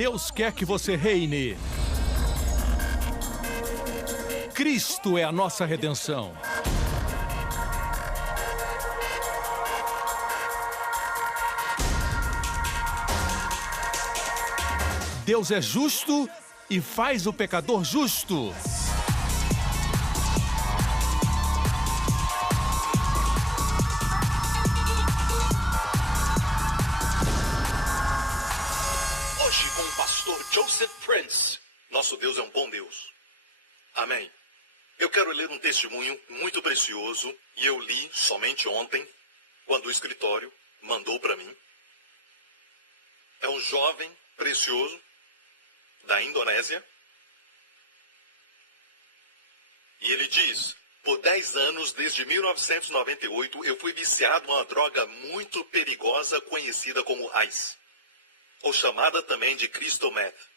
Deus quer que você reine. Cristo é a nossa redenção. Deus é justo e faz o pecador justo. Hoje com o pastor Joseph Prince. Nosso Deus é um bom Deus. Amém. Eu quero ler um testemunho muito precioso e eu li somente ontem, quando o escritório mandou para mim. É um jovem precioso da Indonésia. E ele diz: por 10 anos, desde 1998, eu fui viciado em uma droga muito perigosa conhecida como Ice, ou chamada também de Crystal Meth.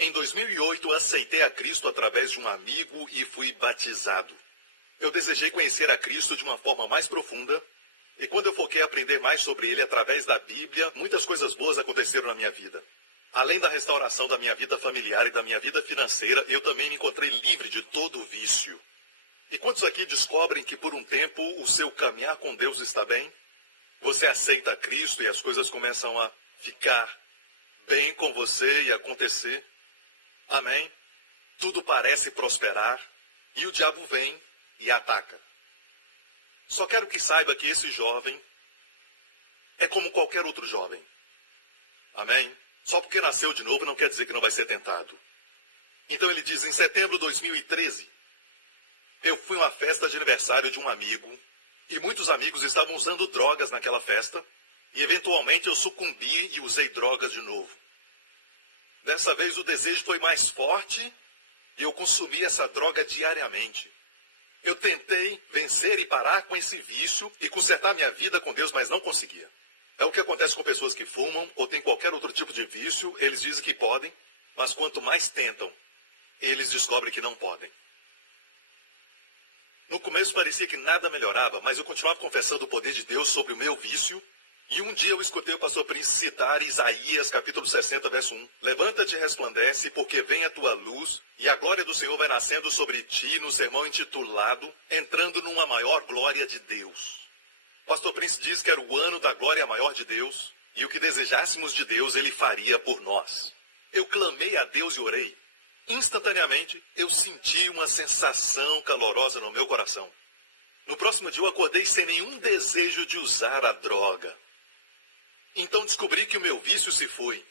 Em 2008, aceitei a Cristo através de um amigo e fui batizado. Eu desejei conhecer a Cristo de uma forma mais profunda, e quando eu foquei aprender mais sobre Ele através da Bíblia, muitas coisas boas aconteceram na minha vida. Além da restauração da minha vida familiar e da minha vida financeira, eu também me encontrei livre de todo vício. E quantos aqui descobrem que por um tempo o seu caminhar com Deus está bem? Você aceita a Cristo e as coisas começam a ficar bem com você e acontecer? Amém? Tudo parece prosperar e o diabo vem e ataca. Só quero que saiba que esse jovem é como qualquer outro jovem. Amém? Só porque nasceu de novo não quer dizer que não vai ser tentado. Então ele diz: em setembro de 2013, eu fui a uma festa de aniversário de um amigo e muitos amigos estavam usando drogas naquela festa e eventualmente eu sucumbi e usei drogas de novo. Dessa vez o desejo foi mais forte e eu consumi essa droga diariamente. Eu tentei vencer e parar com esse vício e consertar minha vida com Deus, mas não conseguia. É o que acontece com pessoas que fumam ou têm qualquer outro tipo de vício. Eles dizem que podem, mas quanto mais tentam, eles descobrem que não podem. No começo parecia que nada melhorava, mas eu continuava confessando o poder de Deus sobre o meu vício. E um dia eu escutei o pastor Prince citar Isaías, capítulo 60, verso 1. Levanta-te e resplandece, porque vem a tua luz, e a glória do Senhor vai nascendo sobre ti, no sermão intitulado, Entrando numa Maior Glória de Deus. O pastor Prince diz que era o ano da glória maior de Deus, e o que desejássemos de Deus, Ele faria por nós. Eu clamei a Deus e orei. Instantaneamente, eu senti uma sensação calorosa no meu coração. No próximo dia, eu acordei sem nenhum desejo de usar a droga. Então descobri que o meu vício se foi.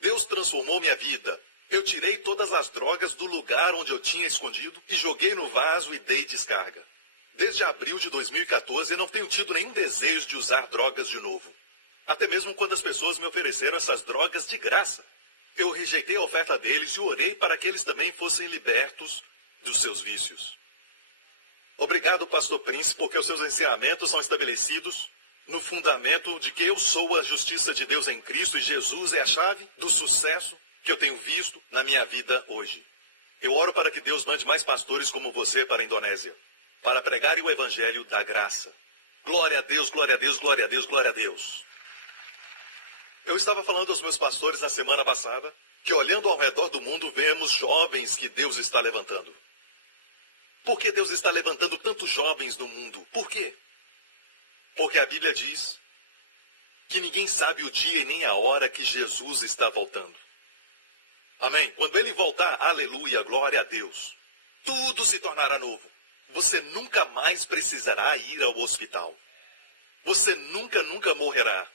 Deus transformou minha vida. Eu tirei todas as drogas do lugar onde eu tinha escondido e joguei no vaso e dei descarga. Desde abril de 2014, eu não tenho tido nenhum desejo de usar drogas de novo. Até mesmo quando as pessoas me ofereceram essas drogas de graça. Eu rejeitei a oferta deles e orei para que eles também fossem libertos dos seus vícios. Obrigado, pastor Prince, porque os seus ensinamentos são estabelecidos no fundamento de que eu sou a justiça de Deus em Cristo e Jesus é a chave do sucesso que eu tenho visto na minha vida hoje. Eu oro para que Deus mande mais pastores como você para a Indonésia, para pregarem o evangelho da graça. Glória a Deus, glória a Deus, glória a Deus, glória a Deus. Eu estava falando aos meus pastores na semana passada que olhando ao redor do mundo vemos jovens que Deus está levantando. Por que Deus está levantando tantos jovens no mundo? Por quê? Porque a Bíblia diz que ninguém sabe o dia e nem a hora que Jesus está voltando. Amém? Quando Ele voltar, aleluia, glória a Deus, tudo se tornará novo. Você nunca mais precisará ir ao hospital. Você nunca morrerá.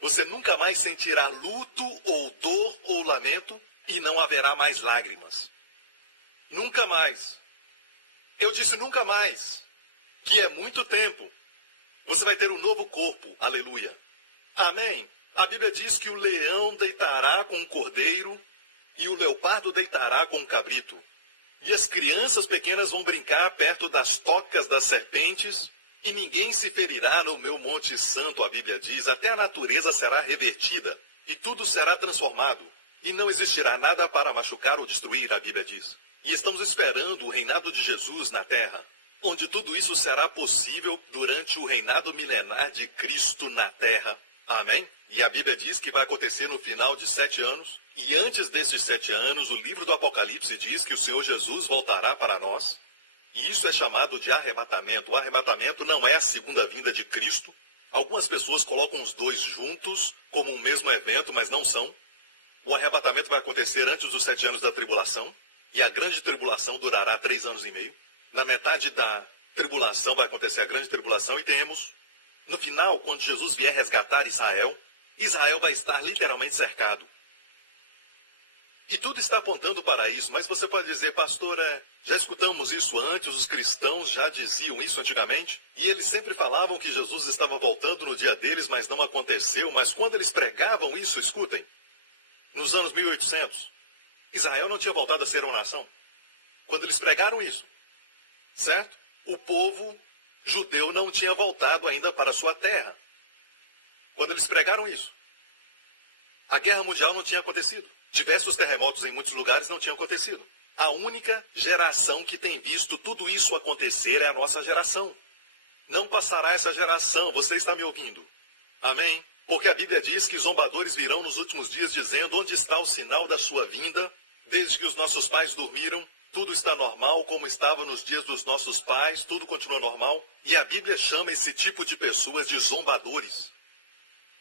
Você nunca mais sentirá luto ou dor ou lamento e não haverá mais lágrimas. Nunca mais. Eu disse nunca mais, que é muito tempo. Você vai ter um novo corpo, aleluia. Amém. A Bíblia diz que o leão deitará com o cordeiro e o leopardo deitará com o cabrito. E as crianças pequenas vão brincar perto das tocas das serpentes e ninguém se ferirá no meu monte santo, a Bíblia diz. Até a natureza será revertida e tudo será transformado. E não existirá nada para machucar ou destruir, a Bíblia diz. E estamos esperando o reinado de Jesus na terra, onde tudo isso será possível durante o reinado milenar de Cristo na terra. Amém? E a Bíblia diz que vai acontecer no final de 7 anos. E antes desses 7 anos, o livro do Apocalipse diz que o Senhor Jesus voltará para nós. E isso é chamado de arrebatamento. O arrebatamento não é a segunda vinda de Cristo. Algumas pessoas colocam os dois juntos como um mesmo evento, mas não são. O arrebatamento vai acontecer antes dos 7 anos da tribulação. E a grande tribulação durará 3 anos e meio. Na metade da tribulação vai acontecer a grande tribulação e temos, no final, quando Jesus vier resgatar Israel, Israel vai estar literalmente cercado. E tudo está apontando para isso, mas você pode dizer, pastor, já escutamos isso antes, os cristãos já diziam isso antigamente, e eles sempre falavam que Jesus estava voltando no dia deles, mas não aconteceu. Mas quando eles pregavam isso, escutem, nos anos 1800, Israel não tinha voltado a ser uma nação. Quando eles pregaram isso, certo? O povo judeu não tinha voltado ainda para a sua terra. Quando eles pregaram isso, a guerra mundial não tinha acontecido. Diversos terremotos em muitos lugares não tinham acontecido. A única geração que tem visto tudo isso acontecer é a nossa geração. Não passará essa geração, você está me ouvindo? Amém? Porque a Bíblia diz que zombadores virão nos últimos dias dizendo: onde está o sinal da sua vinda? Desde que os nossos pais dormiram, tudo está normal como estava nos dias dos nossos pais, tudo continua normal. E a Bíblia chama esse tipo de pessoas de zombadores.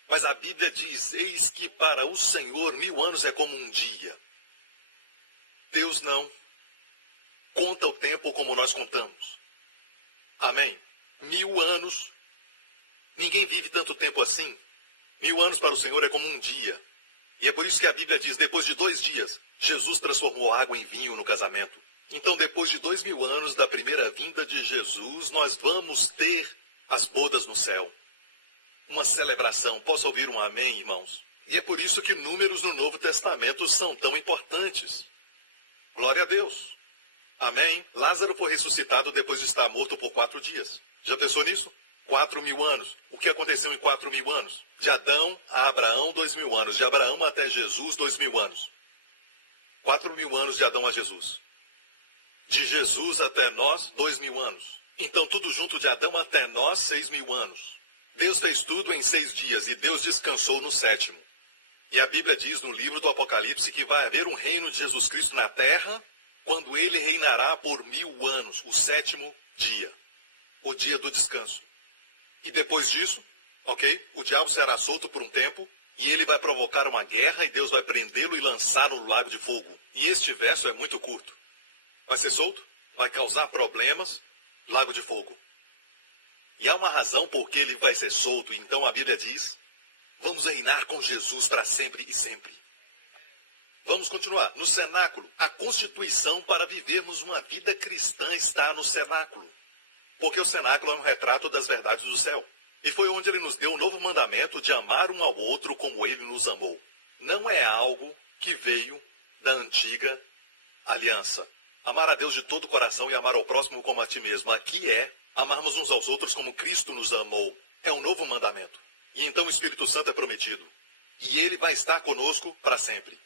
Mas a Bíblia diz: eis que para o Senhor 1000 anos é como um dia. Deus não conta o tempo como nós contamos. Amém? 1000 anos, ninguém vive tanto tempo assim. 1000 anos para o Senhor é como um dia. E é por isso que a Bíblia diz: depois de 2 dias, Jesus transformou água em vinho no casamento. Então, depois de 2000 anos da primeira vinda de Jesus, nós vamos ter as bodas no céu. Uma celebração. Posso ouvir um amém, irmãos? E é por isso que números no Novo Testamento são tão importantes. Glória a Deus. Amém? Lázaro foi ressuscitado depois de estar morto por 4 dias. Já pensou nisso? 4000 anos. O que aconteceu em 4000 anos? De Adão a Abraão, 2000 anos. De Abraão até Jesus, 2000 anos. 4000 anos de Adão a Jesus. De Jesus até nós, 2000 anos. Então, tudo junto de Adão até nós, 6000 anos. Deus fez tudo em 6 dias e Deus descansou no 7º. E a Bíblia diz no livro do Apocalipse que vai haver um reino de Jesus Cristo na terra, quando ele reinará por 1000 anos, o 7º dia, o dia do descanso. E depois disso, ok, o diabo será solto por um tempo, e ele vai provocar uma guerra, e Deus vai prendê-lo e lançá-lo no lago de fogo. E este verso é muito curto. Vai ser solto, vai causar problemas, lago de fogo. E há uma razão por que ele vai ser solto. Então a Bíblia diz: vamos reinar com Jesus para sempre e sempre. Vamos continuar. No cenáculo, a constituição para vivermos uma vida cristã está no cenáculo. Porque o cenáculo é um retrato das verdades do céu. E foi onde ele nos deu o novo mandamento de amar um ao outro como ele nos amou. Não é algo que veio da antiga aliança. Amar a Deus de todo o coração e amar ao próximo como a ti mesmo. Aqui é amarmos uns aos outros como Cristo nos amou. É um novo mandamento. E então o Espírito Santo é prometido. E ele vai estar conosco para sempre.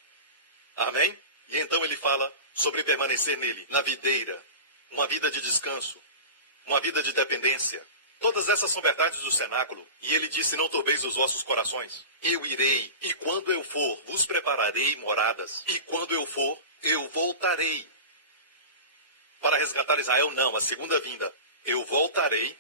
Amém? E então ele fala sobre permanecer nele, na videira, uma vida de descanso, uma vida de dependência. Todas essas são verdades do cenáculo. E ele disse: não turbeis os vossos corações. Eu irei, e quando eu for, vos prepararei moradas. E quando eu for, eu voltarei. Para resgatar Israel, não, a segunda vinda. Eu voltarei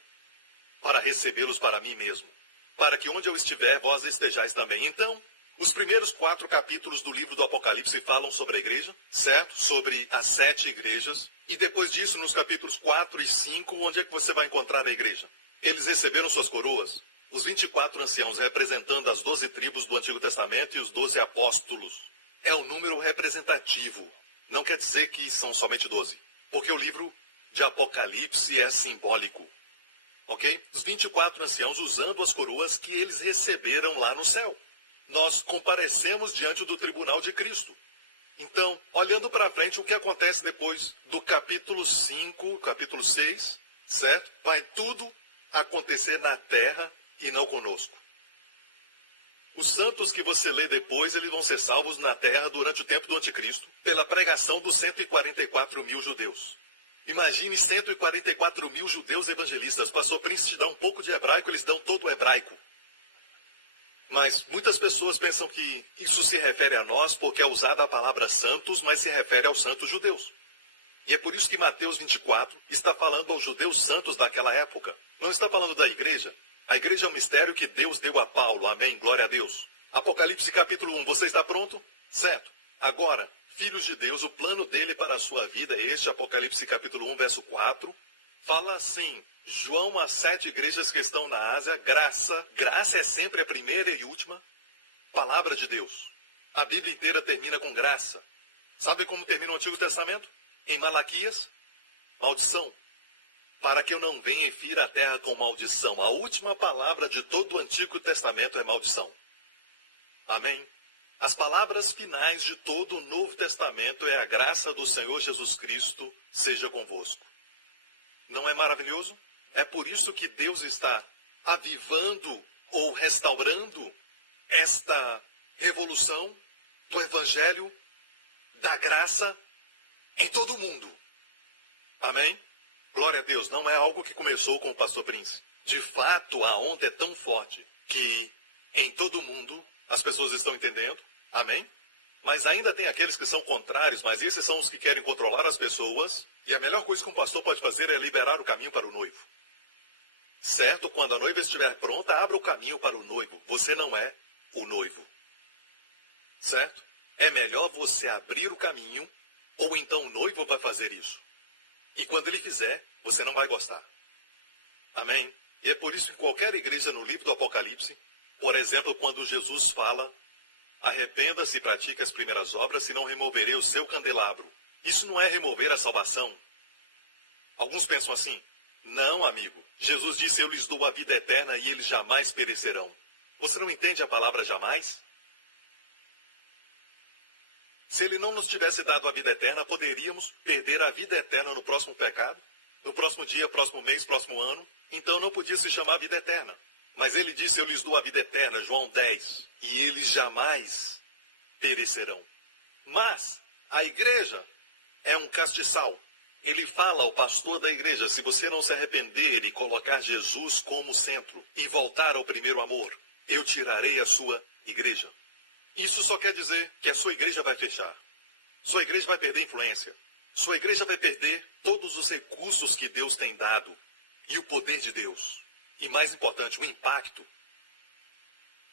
para recebê-los para mim mesmo, para que onde eu estiver, vós estejais também. Então, os primeiros 4 capítulos do livro do Apocalipse falam sobre a igreja, certo? Sobre as 7 igrejas. E depois disso, nos capítulos 4 e 5, onde é que você vai encontrar a igreja? Eles receberam suas coroas, os 24 anciãos representando as 12 tribos do Antigo Testamento e os 12 apóstolos. É um número representativo. Não quer dizer que são somente 12, porque o livro de Apocalipse é simbólico. Ok? Os 24 anciãos usando as coroas que eles receberam lá no céu. Nós comparecemos diante do tribunal de Cristo. Então, olhando para frente, o que acontece depois do capítulo 5, capítulo 6, certo? Vai tudo acontecer na terra e não conosco. Os santos que você lê depois, eles vão ser salvos na terra durante o tempo do anticristo, pela pregação dos 144 mil judeus. Imagine 144 mil judeus evangelistas. Pastor Prince te dá um pouco de hebraico, eles dão todo o hebraico. Mas muitas pessoas pensam que isso se refere a nós porque é usada a palavra santos, mas se refere aos santos judeus. E é por isso que Mateus 24 está falando aos judeus santos daquela época. Não está falando da igreja. A igreja é um mistério que Deus deu a Paulo. Amém? Glória a Deus. Apocalipse capítulo 1. Você está pronto? Certo. Agora, filhos de Deus, o plano dele para a sua vida é este. Apocalipse capítulo 1, verso 4. Fala assim: João, às 7 igrejas que estão na Ásia, graça. Graça é sempre a primeira e última palavra de Deus. A Bíblia inteira termina com graça. Sabe como termina o Antigo Testamento? Em Malaquias, maldição. Para que eu não venha e fira a terra com maldição. A última palavra de todo o Antigo Testamento é maldição. Amém? As palavras finais de todo o Novo Testamento é a graça do Senhor Jesus Cristo seja convosco. Não é maravilhoso? É por isso que Deus está avivando ou restaurando esta revolução do Evangelho da graça em todo o mundo. Amém? Glória a Deus. Não é algo que começou com o pastor Prince. De fato, a onda é tão forte que em todo o mundo as pessoas estão entendendo. Amém? Mas ainda tem aqueles que são contrários, mas esses são os que querem controlar as pessoas. E a melhor coisa que um pastor pode fazer é liberar o caminho para o noivo. Certo? Quando a noiva estiver pronta, abra o caminho para o noivo. Você não é o noivo. Certo? É melhor você abrir o caminho, ou então o noivo vai fazer isso. E quando ele fizer, você não vai gostar. Amém? E é por isso que qualquer igreja no livro do Apocalipse, por exemplo, quando Jesus fala: arrependa-se e pratique as primeiras obras, senão removerei o seu candelabro. Isso não é remover a salvação. Alguns pensam assim: não, amigo. Jesus disse: eu lhes dou a vida eterna e eles jamais perecerão. Você não entende a palavra jamais? Se ele não nos tivesse dado a vida eterna, poderíamos perder a vida eterna no próximo pecado, no próximo dia, próximo mês, próximo ano. Então não podia se chamar vida eterna. Mas ele disse: eu lhes dou a vida eterna, João 10, e eles jamais perecerão. Mas a igreja é um castiçal. Ele fala ao pastor da igreja: se você não se arrepender e colocar Jesus como centro e voltar ao primeiro amor, eu tirarei a sua igreja. Isso só quer dizer que a sua igreja vai fechar. Sua igreja vai perder influência. Sua igreja vai perder todos os recursos que Deus tem dado e o poder de Deus. E mais importante, o impacto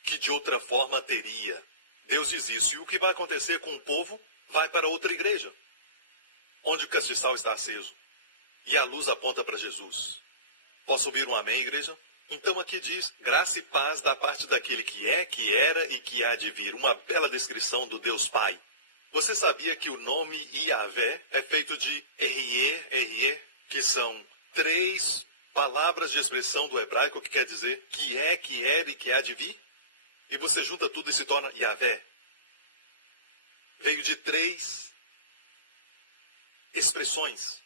que de outra forma teria. Deus diz isso. E o que vai acontecer com o povo vai para outra igreja, onde o castiçal está aceso e a luz aponta para Jesus. Posso ouvir um amém, igreja? Então aqui diz: graça e paz da parte daquele que é, que era e que há de vir. Uma bela descrição do Deus Pai. Você sabia que o nome Yahvé é feito de R-E, que são 3 palavras de expressão do hebraico que quer dizer que é, que era e que há de vir? E você junta tudo e se torna Yahvé. Veio de 3 expressões.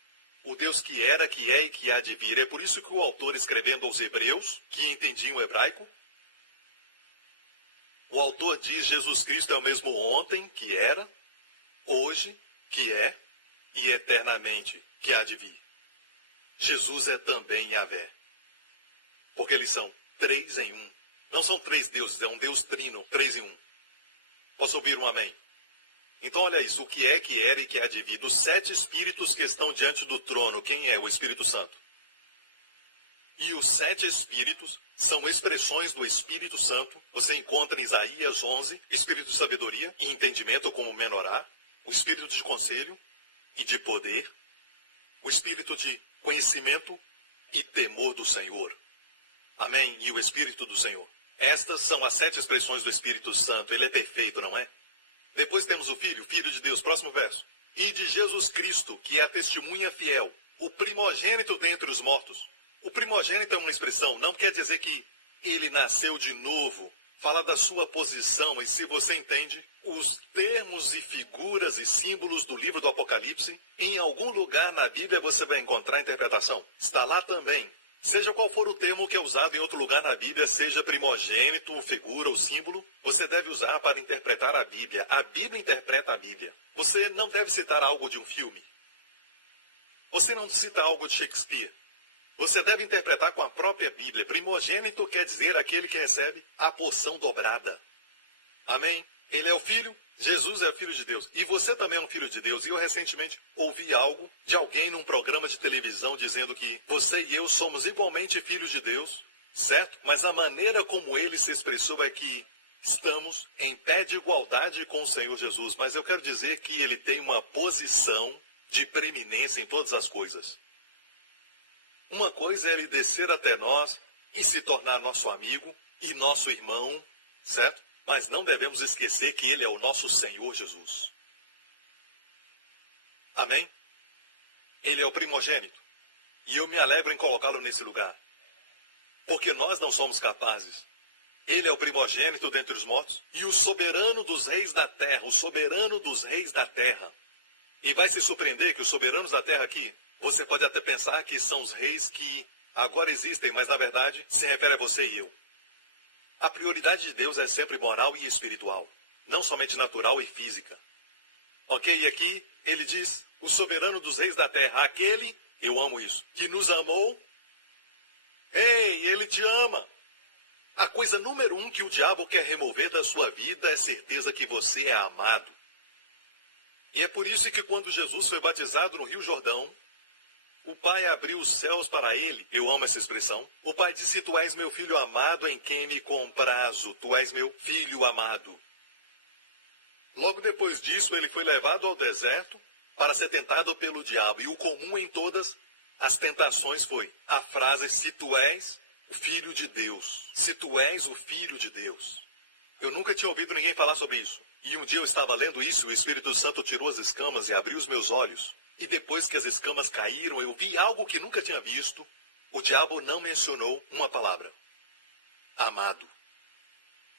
O Deus que era, que é e que há de vir. É por isso que o autor, escrevendo aos hebreus, que entendiam o hebraico, o autor diz: Jesus Cristo é o mesmo ontem, que era, hoje, que é, e eternamente, que há de vir. Jesus é também Yahvé. Porque eles são 3 em 1. Não são 3 deuses, é um Deus trino, 3 em 1. Posso ouvir um amém? Então olha isso: o que é, que era e que há de vir. Dos 7 espíritos que estão diante do trono, quem é? O Espírito Santo. E os 7 espíritos são expressões do Espírito Santo. Você encontra em Isaías 11, espírito de sabedoria e entendimento como menorá, o espírito de conselho e de poder, o espírito de conhecimento e temor do Senhor. Amém? E o Espírito do Senhor. Estas são as 7 expressões do Espírito Santo. Ele é perfeito, não é? Depois temos o Filho, Filho de Deus, próximo verso. E de Jesus Cristo, que é a testemunha fiel, o primogênito dentre os mortos. O primogênito é uma expressão, não quer dizer que ele nasceu de novo. Fala da sua posição, e se você entende os termos e figuras e símbolos do livro do Apocalipse, em algum lugar na Bíblia você vai encontrar a interpretação. Está lá também. Seja qual for o termo que é usado em outro lugar na Bíblia, seja primogênito, figura ou símbolo, você deve usar para interpretar a Bíblia. A Bíblia interpreta a Bíblia. Você não deve citar algo de um filme. Você não cita algo de Shakespeare. Você deve interpretar com a própria Bíblia. Primogênito quer dizer aquele que recebe a porção dobrada. Amém? Ele é o Filho, Jesus é o Filho de Deus. E você também é um Filho de Deus. E eu recentemente ouvi algo de alguém num programa de televisão dizendo que você e eu somos igualmente filhos de Deus, certo? Mas a maneira como ele se expressou é que estamos em pé de igualdade com o Senhor Jesus. Mas eu quero dizer que ele tem uma posição de preeminência em todas as coisas. Uma coisa é ele descer até nós e se tornar nosso amigo e nosso irmão, certo? Mas não devemos esquecer que ele é o nosso Senhor Jesus. Amém? Ele é o primogênito. E eu me alegro em colocá-lo nesse lugar. Porque nós não somos capazes. Ele é o primogênito dentre os mortos e o soberano dos reis da terra. O soberano dos reis da terra. E vai se surpreender que os soberanos da terra aqui, você pode até pensar que são os reis que agora existem, mas na verdade se refere a você e eu. A prioridade de Deus é sempre moral e espiritual, não somente natural e física. Ok? E aqui ele diz, o soberano dos reis da terra, aquele, eu amo isso, que nos amou. Ei, ele te ama. A coisa número 1 que o diabo quer remover da sua vida é a certeza que você é amado. E é por isso que quando Jesus foi batizado no Rio Jordão, o Pai abriu os céus para ele. Eu amo essa expressão. O Pai disse, tu és meu filho amado em quem me comprazo. Tu és meu filho amado. Logo depois disso, ele foi levado ao deserto para ser tentado pelo diabo. E o comum em todas as tentações foi a frase, se tu és o filho de Deus. Se tu és o filho de Deus. Eu nunca tinha ouvido ninguém falar sobre isso. E um dia eu estava lendo isso, o Espírito Santo tirou as escamas e abriu os meus olhos. E depois que as escamas caíram, eu vi algo que nunca tinha visto. O diabo não mencionou uma palavra. Amado.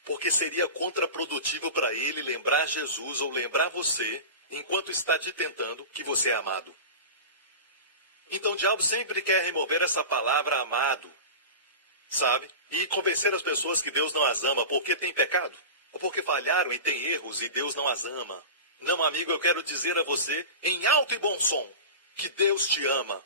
Porque seria contraprodutivo para ele lembrar Jesus ou lembrar você, enquanto está te tentando, que você é amado. Então o diabo sempre quer remover essa palavra amado, sabe? E convencer as pessoas que Deus não as ama porque tem pecado. Ou porque falharam e tem erros e Deus não as ama. Não, amigo, eu quero dizer a você, em alto e bom som, que Deus te ama.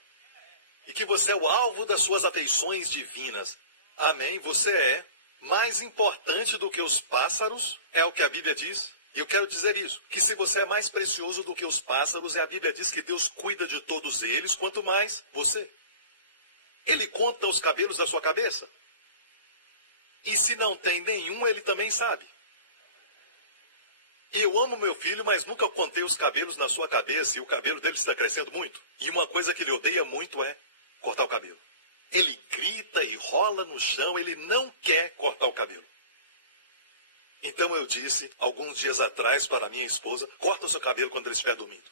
E que você é o alvo das suas afeições divinas. Amém? Você é mais importante do que os pássaros, é o que a Bíblia diz. E eu quero dizer isso, que se você é mais precioso do que os pássaros, a Bíblia diz que Deus cuida de todos eles, quanto mais você. Ele conta os cabelos da sua cabeça. E se não tem nenhum, ele também sabe. Eu amo meu filho, mas nunca contei os cabelos na sua cabeça e o cabelo dele está crescendo muito. E uma coisa que ele odeia muito é cortar o cabelo. Ele grita e rola no chão, ele não quer cortar o cabelo. Então eu disse, alguns dias atrás, para minha esposa, corta o seu cabelo quando ele estiver dormindo.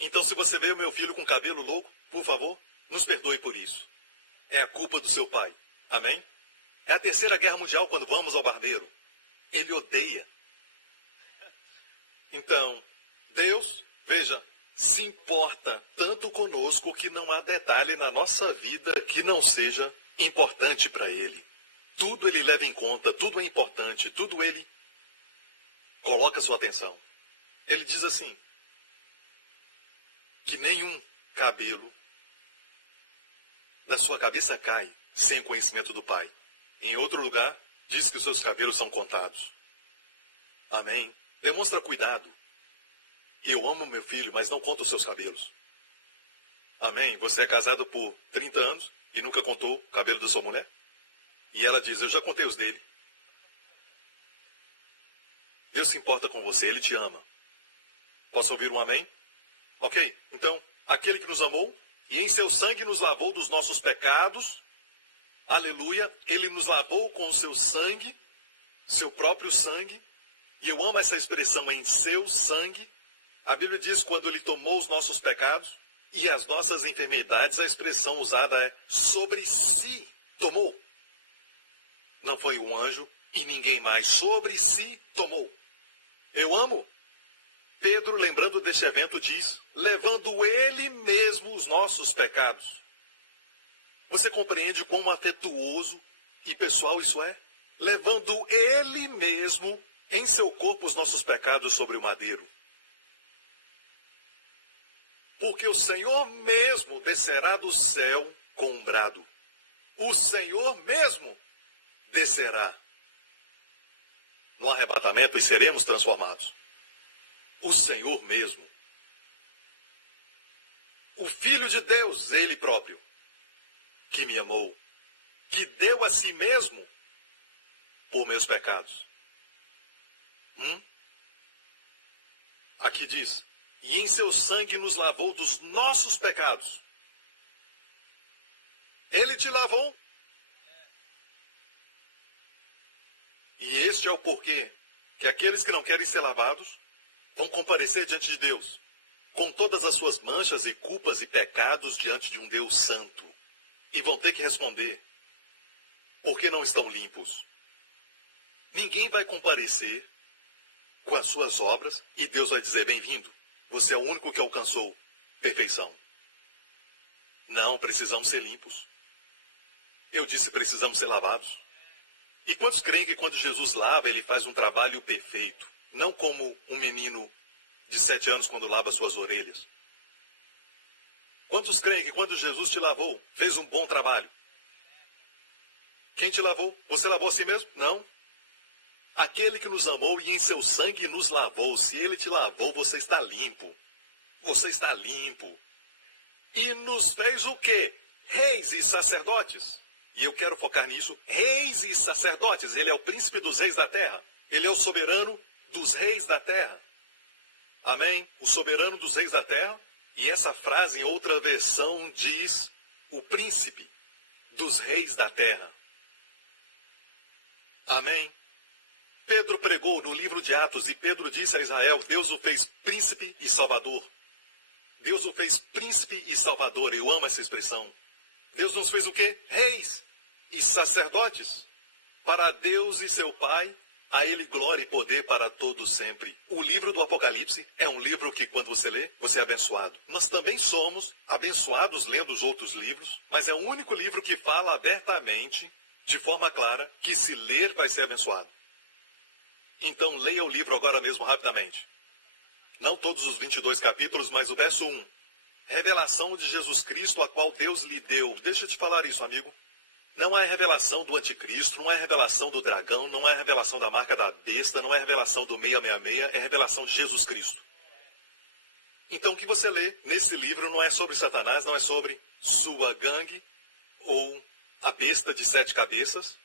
Então se você vê o meu filho com cabelo louco, por favor, nos perdoe por isso. É a culpa do seu pai. Amém? É a terceira guerra mundial quando vamos ao barbeiro. Ele odeia. Então, Deus, veja, se importa tanto conosco que não há detalhe na nossa vida que não seja importante para Ele. Tudo Ele leva em conta, tudo é importante, tudo Ele coloca sua atenção. Ele diz assim, que nenhum cabelo da sua cabeça cai sem o conhecimento do Pai. Em outro lugar, diz que os seus cabelos são contados. Amém? Demonstra cuidado. Eu amo meu filho, mas não conto os seus cabelos. Amém? Você é casado por 30 anos e nunca contou o cabelo da sua mulher? E ela diz, eu já contei os dele. Deus se importa com você, Ele te ama. Posso ouvir um amém? Ok, então, aquele que nos amou e em seu sangue nos lavou dos nossos pecados, aleluia, Ele nos lavou com o seu sangue, seu próprio sangue. E eu amo essa expressão, em seu sangue. A Bíblia diz, quando Ele tomou os nossos pecados e as nossas enfermidades, a expressão usada é sobre si tomou. Não foi um anjo e ninguém mais. Sobre si tomou. Eu amo. Pedro, lembrando deste evento, diz, levando Ele mesmo os nossos pecados. Você compreende quão afetuoso e pessoal isso é? Levando Ele mesmo em seu corpo os nossos pecados sobre o madeiro. Porque o Senhor mesmo descerá do céu com um brado. o Senhor mesmo descerá no arrebatamento e seremos transformados. O Senhor mesmo. O Filho de Deus, Ele próprio, que me amou, que deu a si mesmo por meus pecados. Aqui diz, e em seu sangue nos lavou dos nossos pecados. Ele te lavou. E este é o porquê que aqueles que não querem ser lavados vão comparecer diante de Deus, com todas as suas manchas e culpas e pecados diante de um Deus santo. E vão ter que responder, porque não estão limpos. Ninguém vai comparecer com as suas obras e Deus vai dizer, bem-vindo, você é o único que alcançou perfeição. Não, precisamos ser limpos. Eu disse, precisamos ser lavados. E quantos creem que quando Jesus lava, ele faz um trabalho perfeito? Não como um menino de 7 anos quando lava suas orelhas. Quantos creem que quando Jesus te lavou, fez um bom trabalho? Quem te lavou? Você lavou a si mesmo? Não. Aquele que nos amou e em seu sangue nos lavou. Se ele te lavou, você está limpo. Você está limpo. E nos fez o quê? Reis e sacerdotes. E eu quero focar nisso. Reis e sacerdotes. Ele é o príncipe dos reis da terra. Ele é o soberano dos reis da terra. Amém? O soberano dos reis da terra. E essa frase, em outra versão, diz o príncipe dos reis da terra. Amém? Pedro pregou no livro de Atos e Pedro disse a Israel, Deus o fez príncipe e salvador. Deus o fez príncipe e salvador. Eu amo essa expressão. Deus nos fez o quê? Reis e sacerdotes. Para Deus e seu Pai, a Ele glória e poder para todos sempre. O livro do Apocalipse é um livro que, quando você lê, você é abençoado. Nós também somos abençoados lendo os outros livros, mas é o único livro que fala abertamente, de forma clara, que se ler vai ser abençoado. Então, leia o livro agora mesmo rapidamente. Não todos os 22 capítulos, mas o verso 1. Revelação de Jesus Cristo, a qual Deus lhe deu. Deixa eu te falar isso, amigo. Não é revelação do anticristo, não é revelação do dragão, não é revelação da marca da besta, não é revelação do 666, é revelação de Jesus Cristo. Então, o que você lê nesse livro não é sobre Satanás, não é sobre sua gangue ou a besta de 7 cabeças,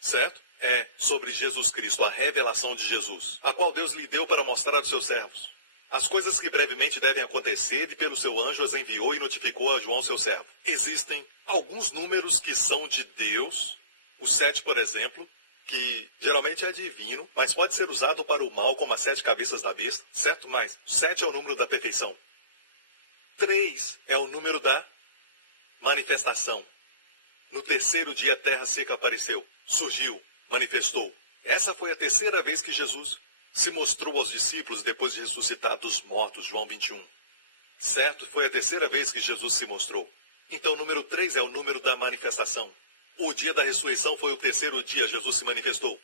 certo? É sobre Jesus Cristo, a revelação de Jesus, a qual Deus lhe deu para mostrar aos seus servos. As coisas que brevemente devem acontecer, e pelo seu anjo as enviou e notificou a João, seu servo. Existem alguns números que são de Deus, o 7, por exemplo, que geralmente é divino, mas pode ser usado para o mal, como as 7 cabeças da besta, certo? Mas 7 é o número da perfeição. 3 é o número da manifestação. No terceiro dia a terra seca apareceu, surgiu, manifestou. Essa foi a terceira vez que Jesus se mostrou aos discípulos depois de ressuscitar dos mortos, João 21. Certo? Foi a terceira vez que Jesus se mostrou. Então o número 3 é o número da manifestação. O dia da ressurreição foi o terceiro dia, Jesus se manifestou.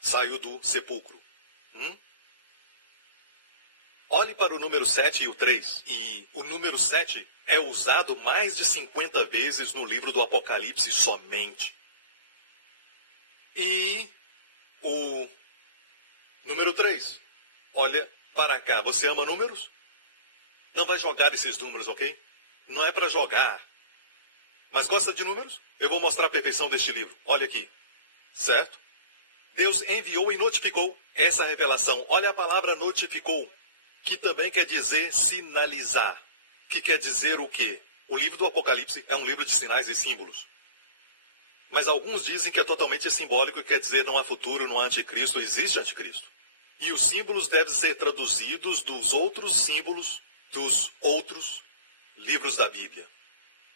Saiu do sepulcro. Olhe para o número 7 e o 3. E o número 7 é usado mais de 50 vezes no livro do Apocalipse somente. E o número 3. Olha para cá. Você ama números? Não vai jogar esses números, ok? Não é para jogar. Mas gosta de números? Eu vou mostrar a perfeição deste livro. Olha aqui. Certo? Deus enviou e notificou essa revelação. Olha a palavra notificou, que também quer dizer sinalizar. Que quer dizer o quê? O livro do Apocalipse é um livro de sinais e símbolos. Mas alguns dizem que é totalmente simbólico e quer dizer não há futuro, não há anticristo, existe anticristo. E os símbolos devem ser traduzidos dos outros símbolos dos outros livros da Bíblia.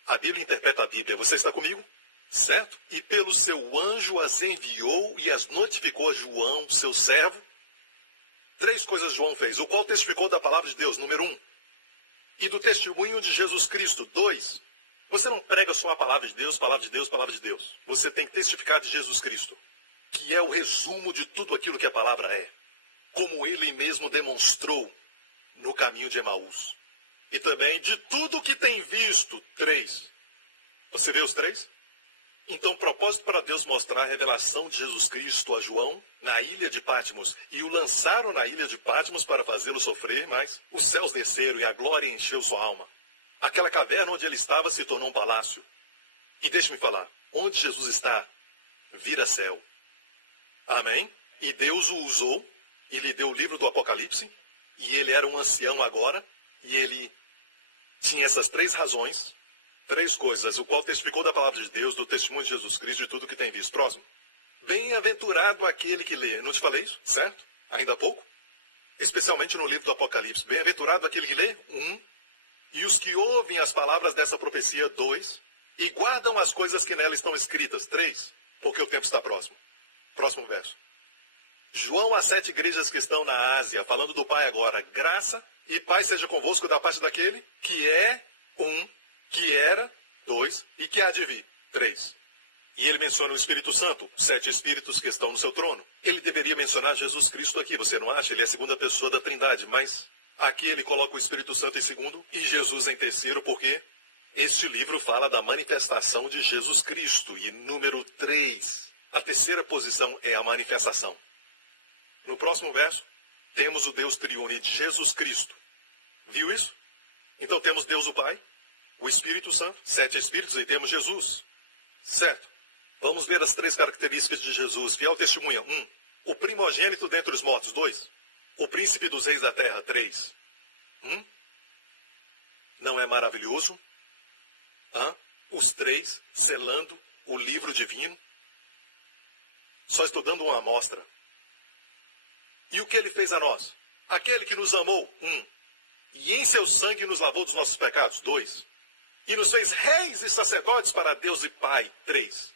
A Bíblia interpreta a Bíblia. Você está comigo? Certo? E pelo seu anjo as enviou e as notificou a João, seu servo. 3 coisas João fez, o qual testificou da palavra de Deus, número 1. E do testemunho de Jesus Cristo, 2. Você não prega só a palavra de Deus, palavra de Deus, palavra de Deus. Você tem que testificar de Jesus Cristo, que é o resumo de tudo aquilo que a palavra é. Como ele mesmo demonstrou no caminho de Emaús. E também de tudo que tem visto, 3. Você vê os três? Então, propósito para Deus mostrar a revelação de Jesus Cristo a João na ilha de Patmos. E o lançaram na ilha de Patmos para fazê-lo sofrer, mas os céus desceram e a glória encheu sua alma. Aquela caverna onde ele estava se tornou um palácio. E deixe-me falar, onde Jesus está, vira céu. Amém? E Deus o usou e lhe deu o livro do Apocalipse. E ele era um ancião agora. E ele tinha essas três razões. Três coisas, o qual testificou da palavra de Deus, do testemunho de Jesus Cristo, de tudo que tem visto. Próximo. Bem-aventurado aquele que lê. Não te falei isso? Certo? Ainda há pouco? Especialmente no livro do Apocalipse. Bem-aventurado aquele que lê. 1. E os que ouvem as palavras dessa profecia. 2. E guardam as coisas que nela estão escritas. 3. Porque o tempo está próximo. Próximo verso. João às 7 igrejas que estão na Ásia, falando do Pai agora. Graça e paz seja convosco da parte daquele que é 1. Que era, 2, e que há de vir, 3. E ele menciona o Espírito Santo, 7 Espíritos que estão no seu trono. Ele deveria mencionar Jesus Cristo aqui, você não acha? Ele é a segunda pessoa da Trindade, mas aqui ele coloca o Espírito Santo em segundo e Jesus em terceiro, porque este livro fala da manifestação de Jesus Cristo. E número 3, a terceira posição é a manifestação. No próximo verso, temos o Deus triune de Jesus Cristo. Viu isso? Então temos Deus o Pai, o Espírito Santo, 7 Espíritos, e temos Jesus. Certo. Vamos ver as 3 características de Jesus. Fiel testemunha. 1. O primogênito dentre os mortos. 2. O príncipe dos reis da terra. 3. Não é maravilhoso? Os 3 selando o livro divino. Só estou dando uma amostra. E o que ele fez a nós? Aquele que nos amou. 1. E em seu sangue nos lavou dos nossos pecados. 2. E nos fez reis e sacerdotes para Deus e Pai. 3.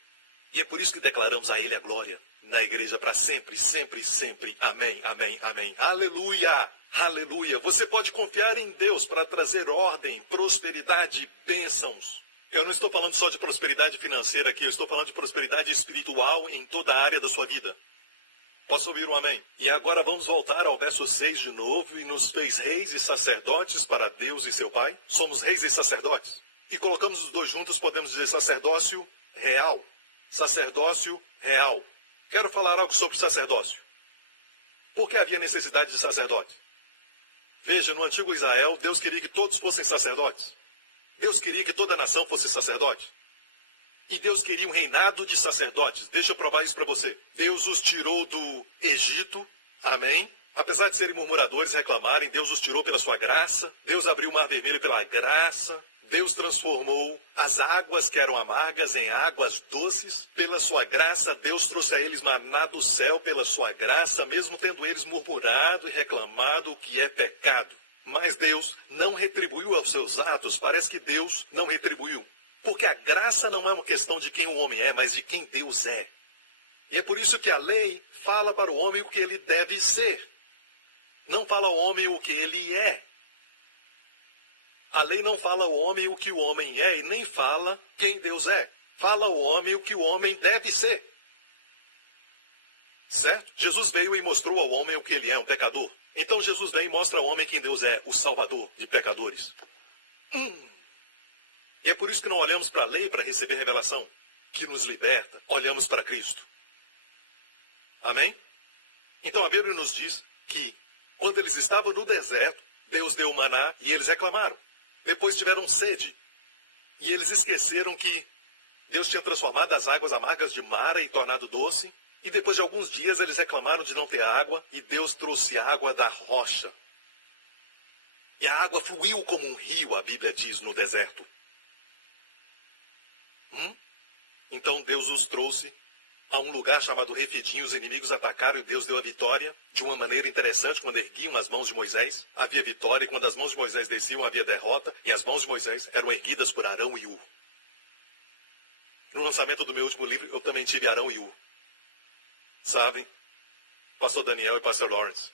E é por isso que declaramos a Ele a glória na igreja para sempre, sempre, sempre. Amém, amém, amém. Aleluia, aleluia. Você pode confiar em Deus para trazer ordem, prosperidade, bênçãos. Eu não estou falando só de prosperidade financeira aqui, eu estou falando de prosperidade espiritual em toda a área da sua vida. Posso ouvir um amém? E agora vamos voltar ao verso 6 de novo. E nos fez reis e sacerdotes para Deus e seu Pai. Somos reis e sacerdotes. E colocamos os dois juntos, podemos dizer sacerdócio real. Sacerdócio real. Quero falar algo sobre sacerdócio. Por que havia necessidade de sacerdote? Veja, no antigo Israel, Deus queria que todos fossem sacerdotes. Deus queria que toda a nação fosse sacerdote. E Deus queria um reinado de sacerdotes. Deixa eu provar isso para você. Deus os tirou do Egito. Amém? Apesar de serem murmuradores e reclamarem, Deus os tirou pela sua graça. Deus abriu o mar vermelho pela graça. Deus transformou as águas que eram amargas em águas doces. Pela sua graça, Deus trouxe a eles maná do céu pela sua graça, mesmo tendo eles murmurado e reclamado o que é pecado. Mas Deus não retribuiu aos seus atos. Parece que Deus não retribuiu. Porque a graça não é uma questão de quem o homem é, mas de quem Deus é. E é por isso que a lei fala para o homem o que ele deve ser. Não fala ao homem o que ele é. A lei não fala ao homem o que o homem é e nem fala quem Deus é. Fala ao homem o que o homem deve ser. Certo? Jesus veio e mostrou ao homem o que ele é, um pecador. Então Jesus vem e mostra ao homem quem Deus é, o Salvador de pecadores. E é por isso que não olhamos para a lei para receber revelação, que nos liberta. Olhamos para Cristo. Amém? Então a Bíblia nos diz que quando eles estavam no deserto, Deus deu o maná e eles reclamaram. Depois tiveram sede. E eles esqueceram que Deus tinha transformado as águas amargas de Mara em tornado doce. E depois de alguns dias eles reclamaram de não ter água. E Deus trouxe água da rocha. E a água fluiu como um rio, a Bíblia diz, no deserto. Então Deus os trouxe a um lugar chamado Refidim. Os inimigos atacaram e Deus deu a vitória de uma maneira interessante. Quando erguiam as mãos de Moisés, havia vitória. E quando as mãos de Moisés desciam, havia derrota. E as mãos de Moisés eram erguidas por Arão e Ur. No lançamento do meu último livro, eu também tive Arão e Ur. Sabem? Pastor Daniel e Pastor Lawrence.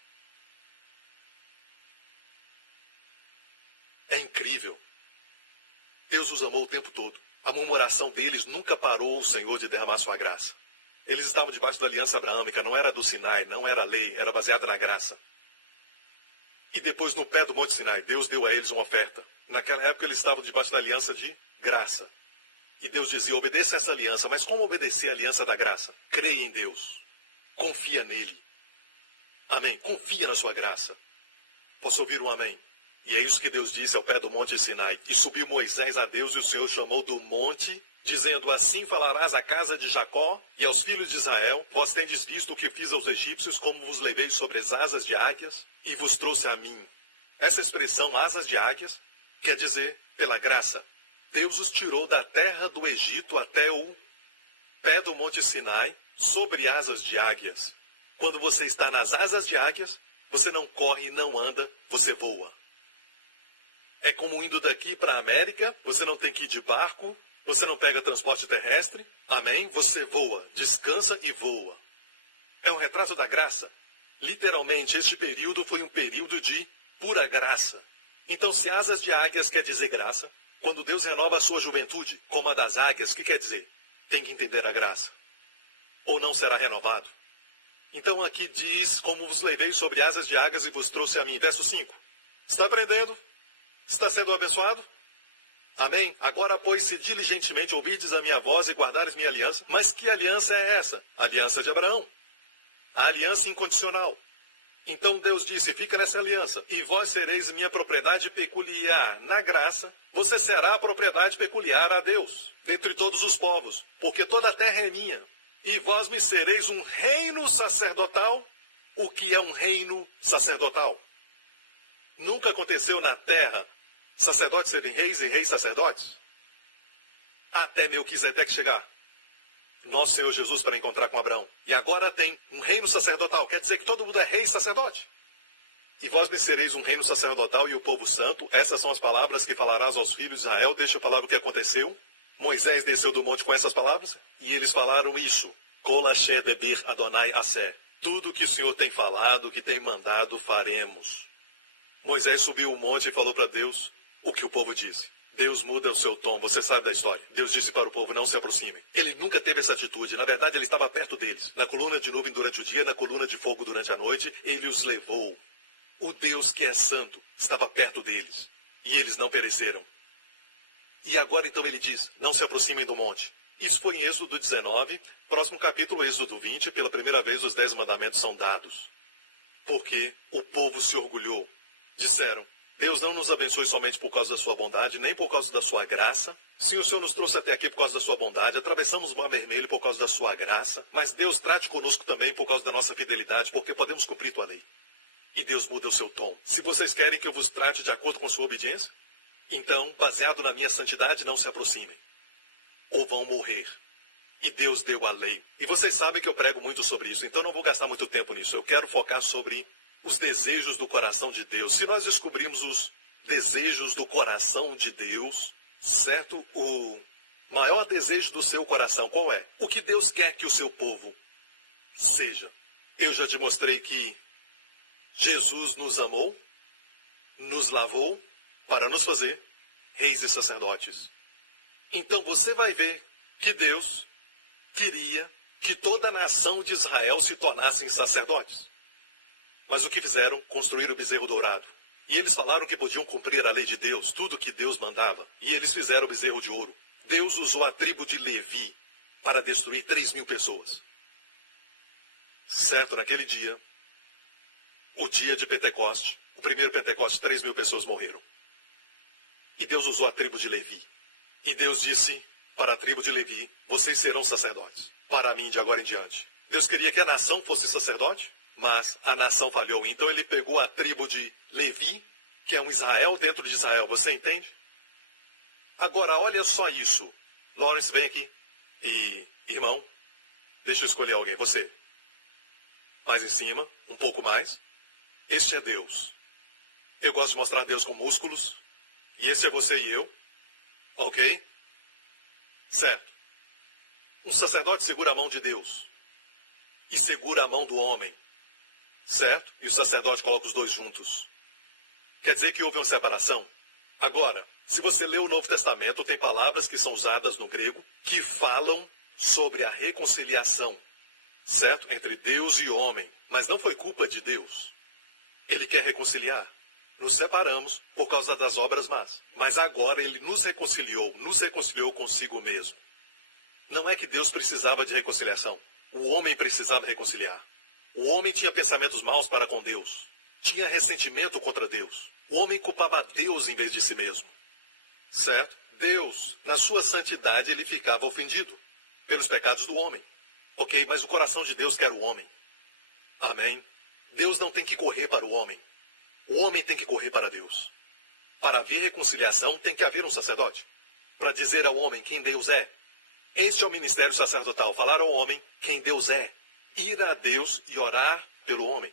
É incrível. Deus os amou o tempo todo. A murmuração deles nunca parou o Senhor de derramar sua graça. Eles estavam debaixo da aliança abraâmica, não era do Sinai, não era lei, era baseada na graça. E depois, no pé do Monte Sinai, Deus deu a eles uma oferta. Naquela época, eles estavam debaixo da aliança de graça. E Deus dizia, obedeça essa aliança. Mas como obedecer a aliança da graça? Creia em Deus. Confia nele. Amém. Confia na sua graça. Posso ouvir um amém? E é isso que Deus disse ao pé do monte Sinai. E subiu Moisés a Deus e o Senhor chamou do monte, dizendo, assim falarás à casa de Jacó e aos filhos de Israel, vós tendes visto o que fiz aos egípcios, como vos levei sobre as asas de águias e vos trouxe a mim. Essa expressão, asas de águias, quer dizer, pela graça. Deus os tirou da terra do Egito até o pé do monte Sinai, sobre asas de águias. Quando você está nas asas de águias, você não corre e não anda, você voa. É como indo daqui para a América, você não tem que ir de barco, você não pega transporte terrestre, amém? Você voa, descansa e voa. É um retrato da graça. Literalmente, este período foi um período de pura graça. Então, se asas de águias quer dizer graça, quando Deus renova a sua juventude, como a das águias, o que quer dizer? Tem que entender a graça. Ou não será renovado. Então aqui diz, como vos levei sobre asas de águias e vos trouxe a mim. Verso 5. Está aprendendo? Está sendo abençoado? Amém? Agora, pois, se diligentemente ouvides a minha voz e guardares minha aliança. Mas que aliança é essa? A aliança de Abraão. A aliança incondicional. Então Deus disse, fica nessa aliança, e vós sereis minha propriedade peculiar. Na graça, você será a propriedade peculiar a Deus, dentre todos os povos, porque toda a terra é minha. E vós me sereis um reino sacerdotal. O que é um reino sacerdotal? Nunca aconteceu na terra sacerdotes serem reis e reis sacerdotes? Até Melquisedeque chegar. Nosso Senhor Jesus para encontrar com Abraão. E agora tem um reino sacerdotal. Quer dizer que todo mundo é rei e sacerdote. E vós me sereis um reino sacerdotal e o povo santo. Essas são as palavras que falarás aos filhos de Israel. Deixa eu falar o que aconteceu. Moisés desceu do monte com essas palavras. E eles falaram isso. Kol asher deber Adonai aseh. Tudo que o Senhor tem falado, que tem mandado, faremos. Moisés subiu o monte e falou para Deus o que o povo disse. Deus muda o seu tom, você sabe da história. Deus disse para o povo, não se aproximem. Ele nunca teve essa atitude, na verdade ele estava perto deles. Na coluna de nuvem durante o dia, na coluna de fogo durante a noite, ele os levou. O Deus que é santo estava perto deles, e eles não pereceram. E agora então ele diz, não se aproximem do monte. Isso foi em Êxodo 19, próximo capítulo, Êxodo 20, pela primeira vez os 10 mandamentos são dados. Porque o povo se orgulhou. Disseram, Deus não nos abençoe somente por causa da sua bondade, nem por causa da sua graça. Sim, o Senhor nos trouxe até aqui por causa da sua bondade, atravessamos o Mar Vermelho por causa da sua graça, mas Deus trate conosco também por causa da nossa fidelidade, porque podemos cumprir tua lei. E Deus muda o seu tom. Se vocês querem que eu vos trate de acordo com sua obediência, então, baseado na minha santidade, não se aproximem, ou vão morrer. E Deus deu a lei. E vocês sabem que eu prego muito sobre isso, então não vou gastar muito tempo nisso. Eu quero focar sobre os desejos do coração de Deus. Se nós descobrirmos os desejos do coração de Deus, certo? O maior desejo do seu coração, qual é? O que Deus quer que o seu povo seja. Eu já te mostrei que Jesus nos amou, nos lavou, para nos fazer reis e sacerdotes. Então você vai ver que Deus queria que toda a nação de Israel se tornassem sacerdotes. Mas o que fizeram? Construíram o bezerro dourado. E eles falaram que podiam cumprir a lei de Deus, tudo que Deus mandava. E eles fizeram o bezerro de ouro. Deus usou a tribo de Levi para destruir 3.000 pessoas. Certo, naquele dia, o dia de Pentecoste, o primeiro Pentecoste, 3.000 pessoas morreram. E Deus usou a tribo de Levi. E Deus disse para a tribo de Levi, vocês serão sacerdotes, para mim de agora em diante. Deus queria que a nação fosse sacerdote, mas a nação falhou. Então ele pegou a tribo de Levi, que é um Israel dentro de Israel. Você entende? Agora, olha só isso. Lawrence, vem aqui. E, irmão, deixa eu escolher alguém. Você. Mais em cima, um pouco mais. Este é Deus. Eu gosto de mostrar Deus com músculos. E esse é você e eu. Ok? Certo. Um sacerdote segura a mão de Deus. E segura a mão do homem. Certo? E o sacerdote coloca os dois juntos. Quer dizer que houve uma separação? Agora, se você lê o Novo Testamento, tem palavras que são usadas no grego que falam sobre a reconciliação. Certo? Entre Deus e homem. Mas não foi culpa de Deus. Ele quer reconciliar. nos separamos por causa das obras más. Mas agora ele nos reconciliou consigo mesmo. Não é que Deus precisava de reconciliação. O homem precisava reconciliar. O homem tinha pensamentos maus para com Deus. Tinha ressentimento contra Deus. O homem culpava a Deus em vez de si mesmo. Certo? Deus, na sua santidade, ele ficava ofendido pelos pecados do homem. Ok, mas o coração de Deus quer o homem. Amém? Deus não tem que correr para o homem. O homem tem que correr para Deus. Para haver reconciliação, tem que haver um sacerdote. Para dizer ao homem quem Deus é. Este é o ministério sacerdotal. Falar ao homem quem Deus é. Ir a Deus e orar pelo homem.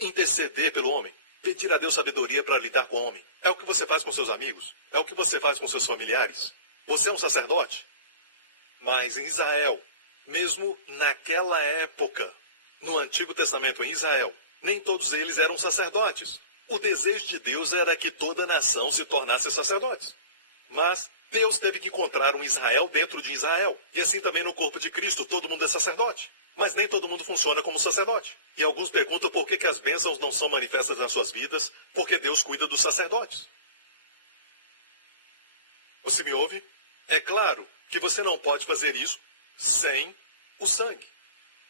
Interceder pelo homem. Pedir a Deus sabedoria para lidar com o homem. É o que você faz com seus amigos. É o que você faz com seus familiares. Você é um sacerdote. Mas em Israel, mesmo naquela época, no Antigo Testamento em Israel, nem todos eles eram sacerdotes. O desejo de Deus era que toda a nação se tornasse sacerdotes. Mas Deus teve que encontrar um Israel dentro de Israel. E assim também no corpo de Cristo, todo mundo é sacerdote. Mas nem todo mundo funciona como sacerdote. E alguns perguntam por que as bênçãos não são manifestas nas suas vidas, porque Deus cuida dos sacerdotes. Você me ouve? É claro que você não pode fazer isso sem o sangue.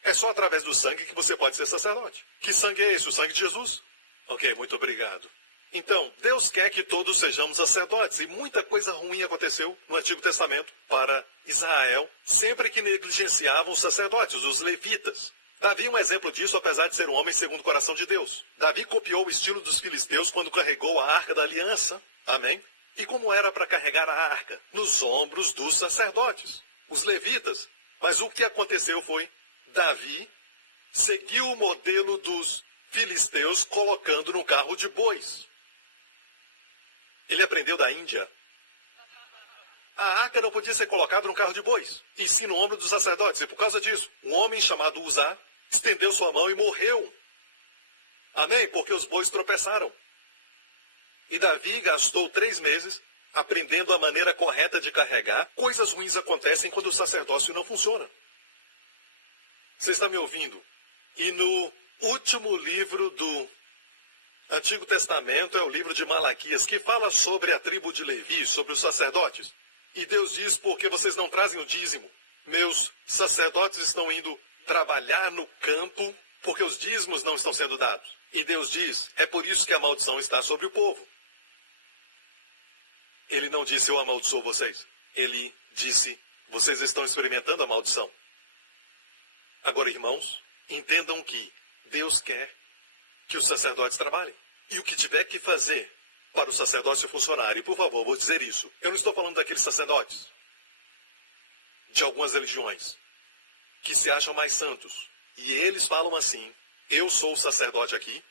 É só através do sangue que você pode ser sacerdote. Que sangue é esse? O sangue de Jesus? Ok, muito obrigado. Então, Deus quer que todos sejamos sacerdotes. E muita coisa ruim aconteceu no Antigo Testamento para Israel, sempre que negligenciavam os sacerdotes, os levitas. Davi é um exemplo disso, apesar de ser um homem segundo o coração de Deus. Davi copiou o estilo dos filisteus quando carregou a Arca da Aliança. Amém? E como era para carregar a arca? Nos ombros dos sacerdotes, os levitas. Mas o que aconteceu foi, Davi seguiu o modelo dos filisteus colocando no carro de bois. Ele aprendeu da Índia. A arca não podia ser colocada no carro de bois, e sim no ombro dos sacerdotes. E por causa disso, um homem chamado Uzá estendeu sua mão e morreu. Amém? Porque os bois tropeçaram. E Davi gastou 3 meses aprendendo a maneira correta de carregar. Coisas ruins acontecem quando o sacerdócio não funciona. Você está me ouvindo? E no último livro do Antigo Testamento é o livro de Malaquias, que fala sobre a tribo de Levi, sobre os sacerdotes. E Deus diz, porque vocês não trazem o dízimo? Meus sacerdotes estão indo trabalhar no campo, porque os dízimos não estão sendo dados. E Deus diz, é por isso que a maldição está sobre o povo. Ele não disse, eu amaldiçoo vocês. Ele disse, vocês estão experimentando a maldição. Agora, irmãos, entendam que Deus quer que os sacerdotes trabalhem. E o que tiver que fazer para o sacerdócio funcionar, e por favor, vou dizer isso, eu não estou falando daqueles sacerdotes de algumas religiões que se acham mais santos. E eles falam assim, eu sou o sacerdote aqui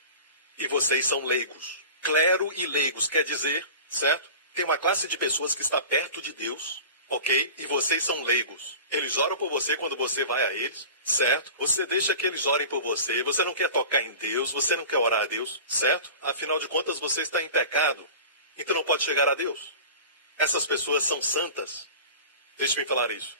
e vocês são leigos. Clero e leigos quer dizer, certo? Tem uma classe de pessoas que está perto de Deus, ok? E vocês são leigos. Eles oram por você quando você vai a eles, certo? Você deixa que eles orem por você. Você não quer tocar em Deus, você não quer orar a Deus, certo? Afinal de contas, você está em pecado, então não pode chegar a Deus. Essas pessoas são santas. Deixe-me falar isso.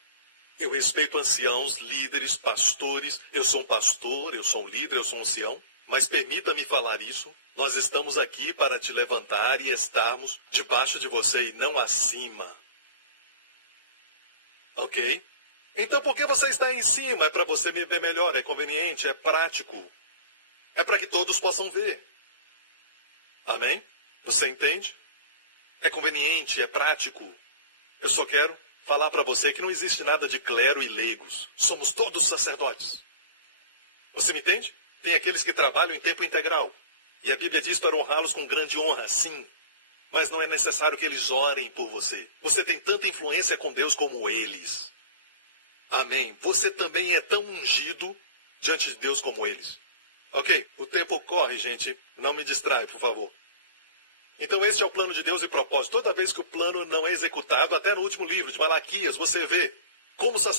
Eu respeito anciãos, líderes, pastores. Eu sou um pastor, eu sou um líder, eu sou um ancião. Mas permita-me falar isso. Nós estamos aqui para te levantar e estarmos debaixo de você e não acima. Ok? Então por que você está em cima? É para você me ver melhor, é conveniente, é prático. É para que todos possam ver. Amém? Você entende? É conveniente, é prático. Eu só quero falar para você que não existe nada de clero e leigos. Somos todos sacerdotes. Você me entende? Tem aqueles que trabalham em tempo integral. E a Bíblia diz para honrá-los com grande honra, sim. Mas não é necessário que eles orem por você. Você tem tanta influência com Deus como eles. Amém. Você também é tão ungido diante de Deus como eles. Ok? O tempo corre, gente. Não me distrai, por favor. Então esse é o plano de Deus e propósito. Toda vez que o plano não é executado, até no último livro de Malaquias, você vê como seu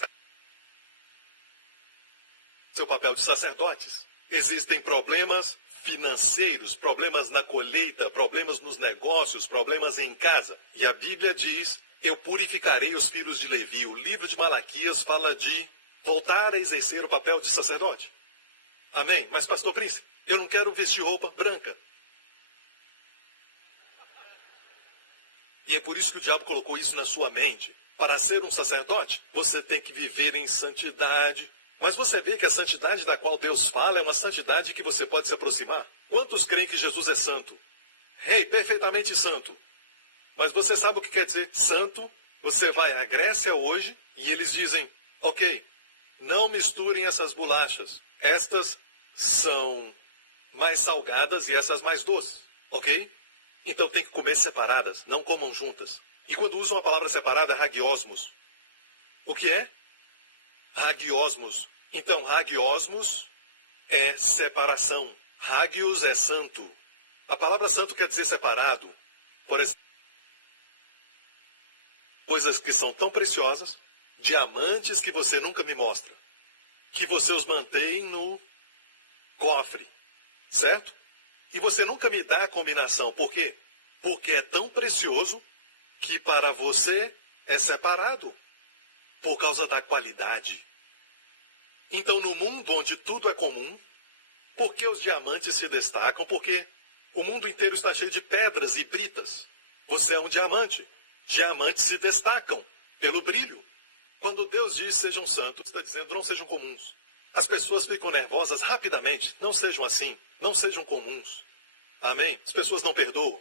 papel de sacerdotes. Existem problemas financeiros, problemas na colheita, problemas nos negócios, problemas em casa. E a Bíblia diz, eu purificarei os filhos de Levi. O livro de Malaquias fala de voltar a exercer o papel de sacerdote. Amém? Mas, pastor Príncipe, eu não quero vestir roupa branca. E é por isso que o diabo colocou isso na sua mente. Para ser um sacerdote, você tem que viver em santidade. Mas você vê que a santidade da qual Deus fala é uma santidade que você pode se aproximar. Quantos creem que Jesus é santo? Rei, perfeitamente santo. Mas você sabe o que quer dizer santo? Você vai à Grécia hoje e eles dizem, ok, não misturem essas bolachas. Estas são mais salgadas e essas mais doces, ok? Então tem que comer separadas, não comam juntas. E quando usam a palavra separada, hagiosmos. O que é? Hagiosmos. Então, hagiosmos é separação. Hagios é santo. A palavra santo quer dizer separado. Por exemplo, coisas que são tão preciosas, diamantes que você nunca me mostra, que você os mantém no cofre, certo? E você nunca me dá a combinação. Por quê? Porque é tão precioso que para você é separado por causa da qualidade. Então, no mundo onde tudo é comum, por que os diamantes se destacam? Porque o mundo inteiro está cheio de pedras e britas. Você é um diamante. Diamantes se destacam pelo brilho. Quando Deus diz sejam santos, está dizendo não sejam comuns. As pessoas ficam nervosas rapidamente. Não sejam assim. Não sejam comuns. Amém? As pessoas não perdoam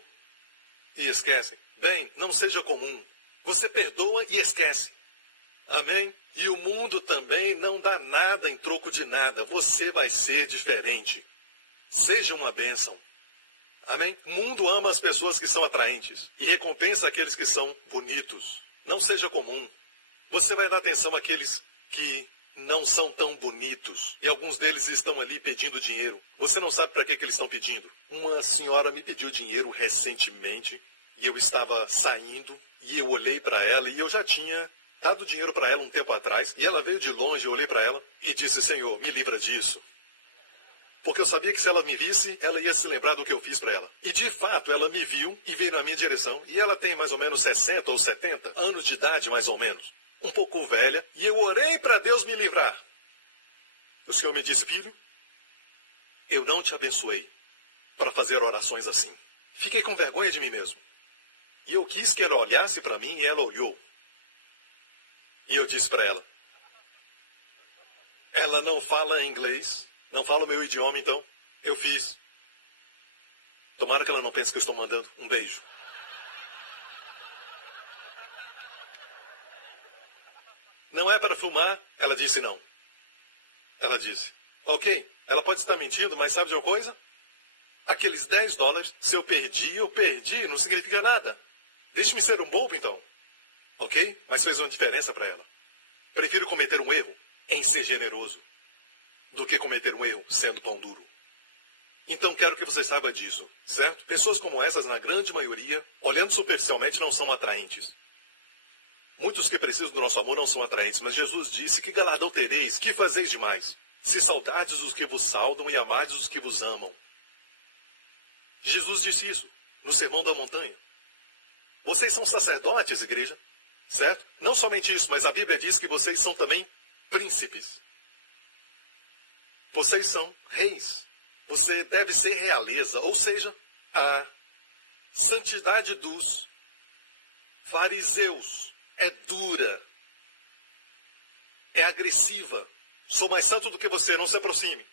e esquecem. Bem, não seja comum. Você perdoa e esquece. Amém? E o mundo também não dá nada em troco de nada. Você vai ser diferente. Seja uma bênção. Amém? O mundo ama as pessoas que são atraentes e recompensa aqueles que são bonitos. Não seja comum. Você vai dar atenção àqueles que não são tão bonitos. E alguns deles estão ali pedindo dinheiro. Você não sabe para que eles estão pedindo. Uma senhora me pediu dinheiro recentemente e eu estava saindo e eu olhei para ela e eu já tinha dado dinheiro para ela um tempo atrás. E ela veio de longe, eu olhei para ela e disse, Senhor, me livra disso. Porque eu sabia que se ela me visse, ela ia se lembrar do que eu fiz para ela. E de fato, ela me viu e veio na minha direção. E ela tem mais ou menos 60 ou 70 anos de idade, mais ou menos. Um pouco velha. E eu orei para Deus me livrar. O Senhor me disse, filho, eu não te abençoei para fazer orações assim. Fiquei com vergonha de mim mesmo. E eu quis que ela olhasse para mim e ela olhou. E eu disse para ela, ela não fala inglês, não fala o meu idioma, então eu fiz. Tomara que ela não pense que eu estou mandando um beijo. Não é para filmar? Ela disse não. Ela disse, ok, ela pode estar mentindo, mas sabe de uma coisa? Aqueles $10, se eu perdi, não significa nada. Deixe-me ser um bobo, então. Ok? Mas fez uma diferença para ela. Prefiro cometer um erro em ser generoso do que cometer um erro sendo pão duro. Então quero que você saiba disso, certo? Pessoas como essas, na grande maioria, olhando superficialmente, não são atraentes. Muitos que precisam do nosso amor não são atraentes, mas Jesus disse, que galardão tereis, que fazeis demais? Se saudardes os que vos saudam e amardes os que vos amam. Jesus disse isso no Sermão da Montanha. Vocês são sacerdotes, igreja, certo? Não somente isso, mas a Bíblia diz que vocês são também príncipes. Vocês são reis. Você deve ser realeza, ou seja, a santidade dos fariseus é dura, é agressiva. Sou mais santo do que você, não se aproxime.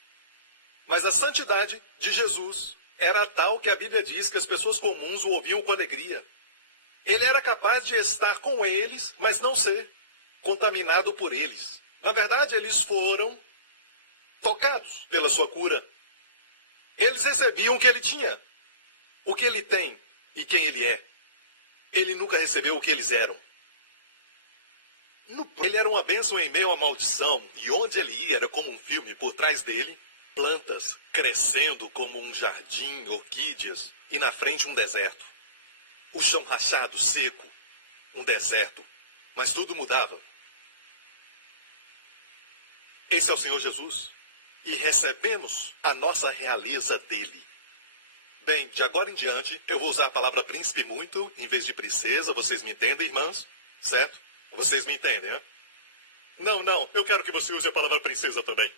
Mas a santidade de Jesus era tal que a Bíblia diz que as pessoas comuns o ouviam com alegria. Ele era capaz de estar com eles, mas não ser contaminado por eles. Na verdade, eles foram tocados pela sua cura. Eles recebiam o que ele tinha, o que ele tem e quem ele é. Ele nunca recebeu o que eles eram. Ele era uma bênção em meio à maldição, e onde ele ia era como um filme. Por trás dele, plantas crescendo como um jardim, orquídeas, e na frente um deserto. O chão rachado, seco, um deserto. Mas tudo mudava. Esse é o Senhor Jesus. E recebemos a nossa realeza dele. Bem, de agora em diante, eu vou usar a palavra príncipe muito, em vez de princesa. Vocês me entendem, irmãs? Certo? Vocês me entendem, né? Não, eu quero que você use a palavra princesa também.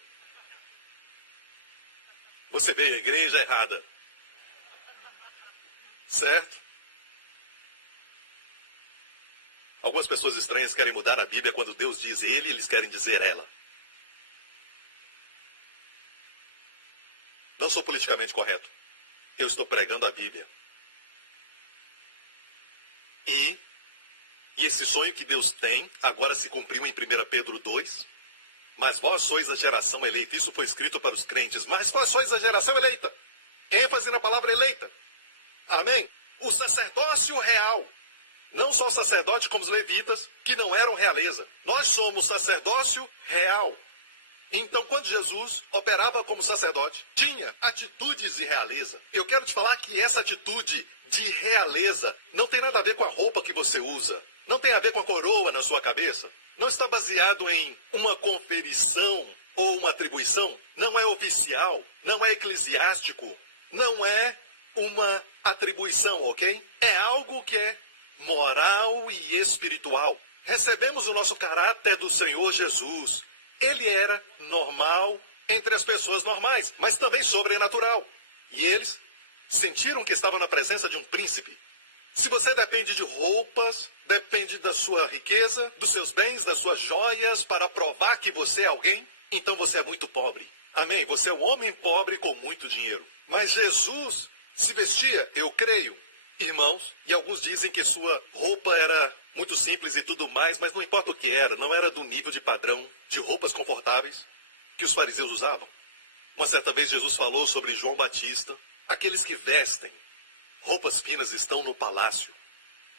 Você veio à igreja errada. Certo? Algumas pessoas estranhas querem mudar a Bíblia quando Deus diz ele, eles querem dizer ela. Não sou politicamente correto. Eu estou pregando a Bíblia. E esse sonho que Deus tem agora se cumpriu em 1 Pedro 2. Mas vós sois a geração eleita. Isso foi escrito para os crentes. Mas vós sois a geração eleita. ênfase na palavra eleita. Amém? O sacerdócio real. Não só o sacerdote como os levitas, que não eram realeza. Nós somos sacerdócio real. Então, quando Jesus operava como sacerdote, tinha atitudes de realeza. Eu quero te falar que essa atitude de realeza não tem nada a ver com a roupa que você usa. Não tem a ver com a coroa na sua cabeça. Não está baseado em uma conferição ou uma atribuição. Não é oficial. Não é eclesiástico. Não é uma atribuição, ok? É algo que é moral e espiritual. Recebemos o nosso caráter do Senhor Jesus. Ele era normal entre as pessoas normais, mas também sobrenatural. E eles sentiram que estavam na presença de um príncipe. Se você depende de roupas, depende da sua riqueza, dos seus bens, das suas joias, para provar que você é alguém, então você é muito pobre. Amém? Você é um homem pobre com muito dinheiro. Mas Jesus se vestia, eu creio, irmãos, e alguns dizem que sua roupa era muito simples e tudo mais, mas não importa o que era, não era do nível de padrão de roupas confortáveis que os fariseus usavam. Uma certa vez Jesus falou sobre João Batista, aqueles que vestem roupas finas estão no palácio.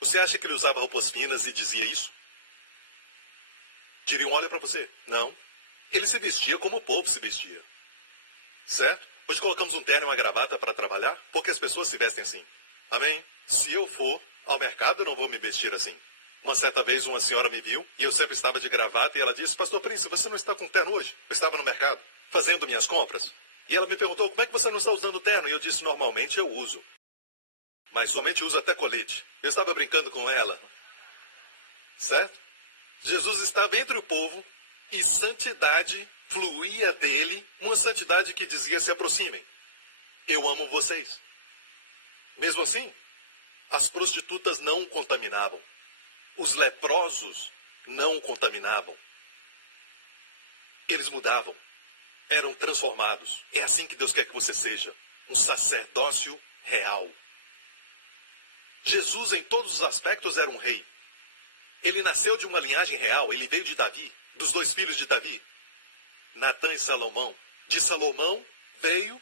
Você acha que ele usava roupas finas e dizia isso? Diriam, olha para você. Não. Ele se vestia como o povo se vestia. Certo? Hoje colocamos um terno e uma gravata para trabalhar, porque as pessoas se vestem assim. Amém? Se eu for ao mercado, eu não vou me vestir assim. Uma certa vez uma senhora me viu, e eu sempre estava de gravata, e ela disse, Pastor Príncipe, você não está com terno hoje? Eu estava no mercado, fazendo minhas compras. E ela me perguntou, como é que você não está usando terno? E eu disse, normalmente eu uso. Mas somente uso até colete. Eu estava brincando com ela. Certo? Jesus estava entre o povo, e santidade fluía dele, uma santidade que dizia, se aproximem. Eu amo vocês. Mesmo assim, as prostitutas não o contaminavam. Os leprosos não o contaminavam. Eles mudavam. Eram transformados. É assim que Deus quer que você seja. Um sacerdócio real. Jesus, em todos os aspectos, era um rei. Ele nasceu de uma linhagem real. Ele veio de Davi, dos 2 filhos de Davi, Natã e Salomão. De Salomão veio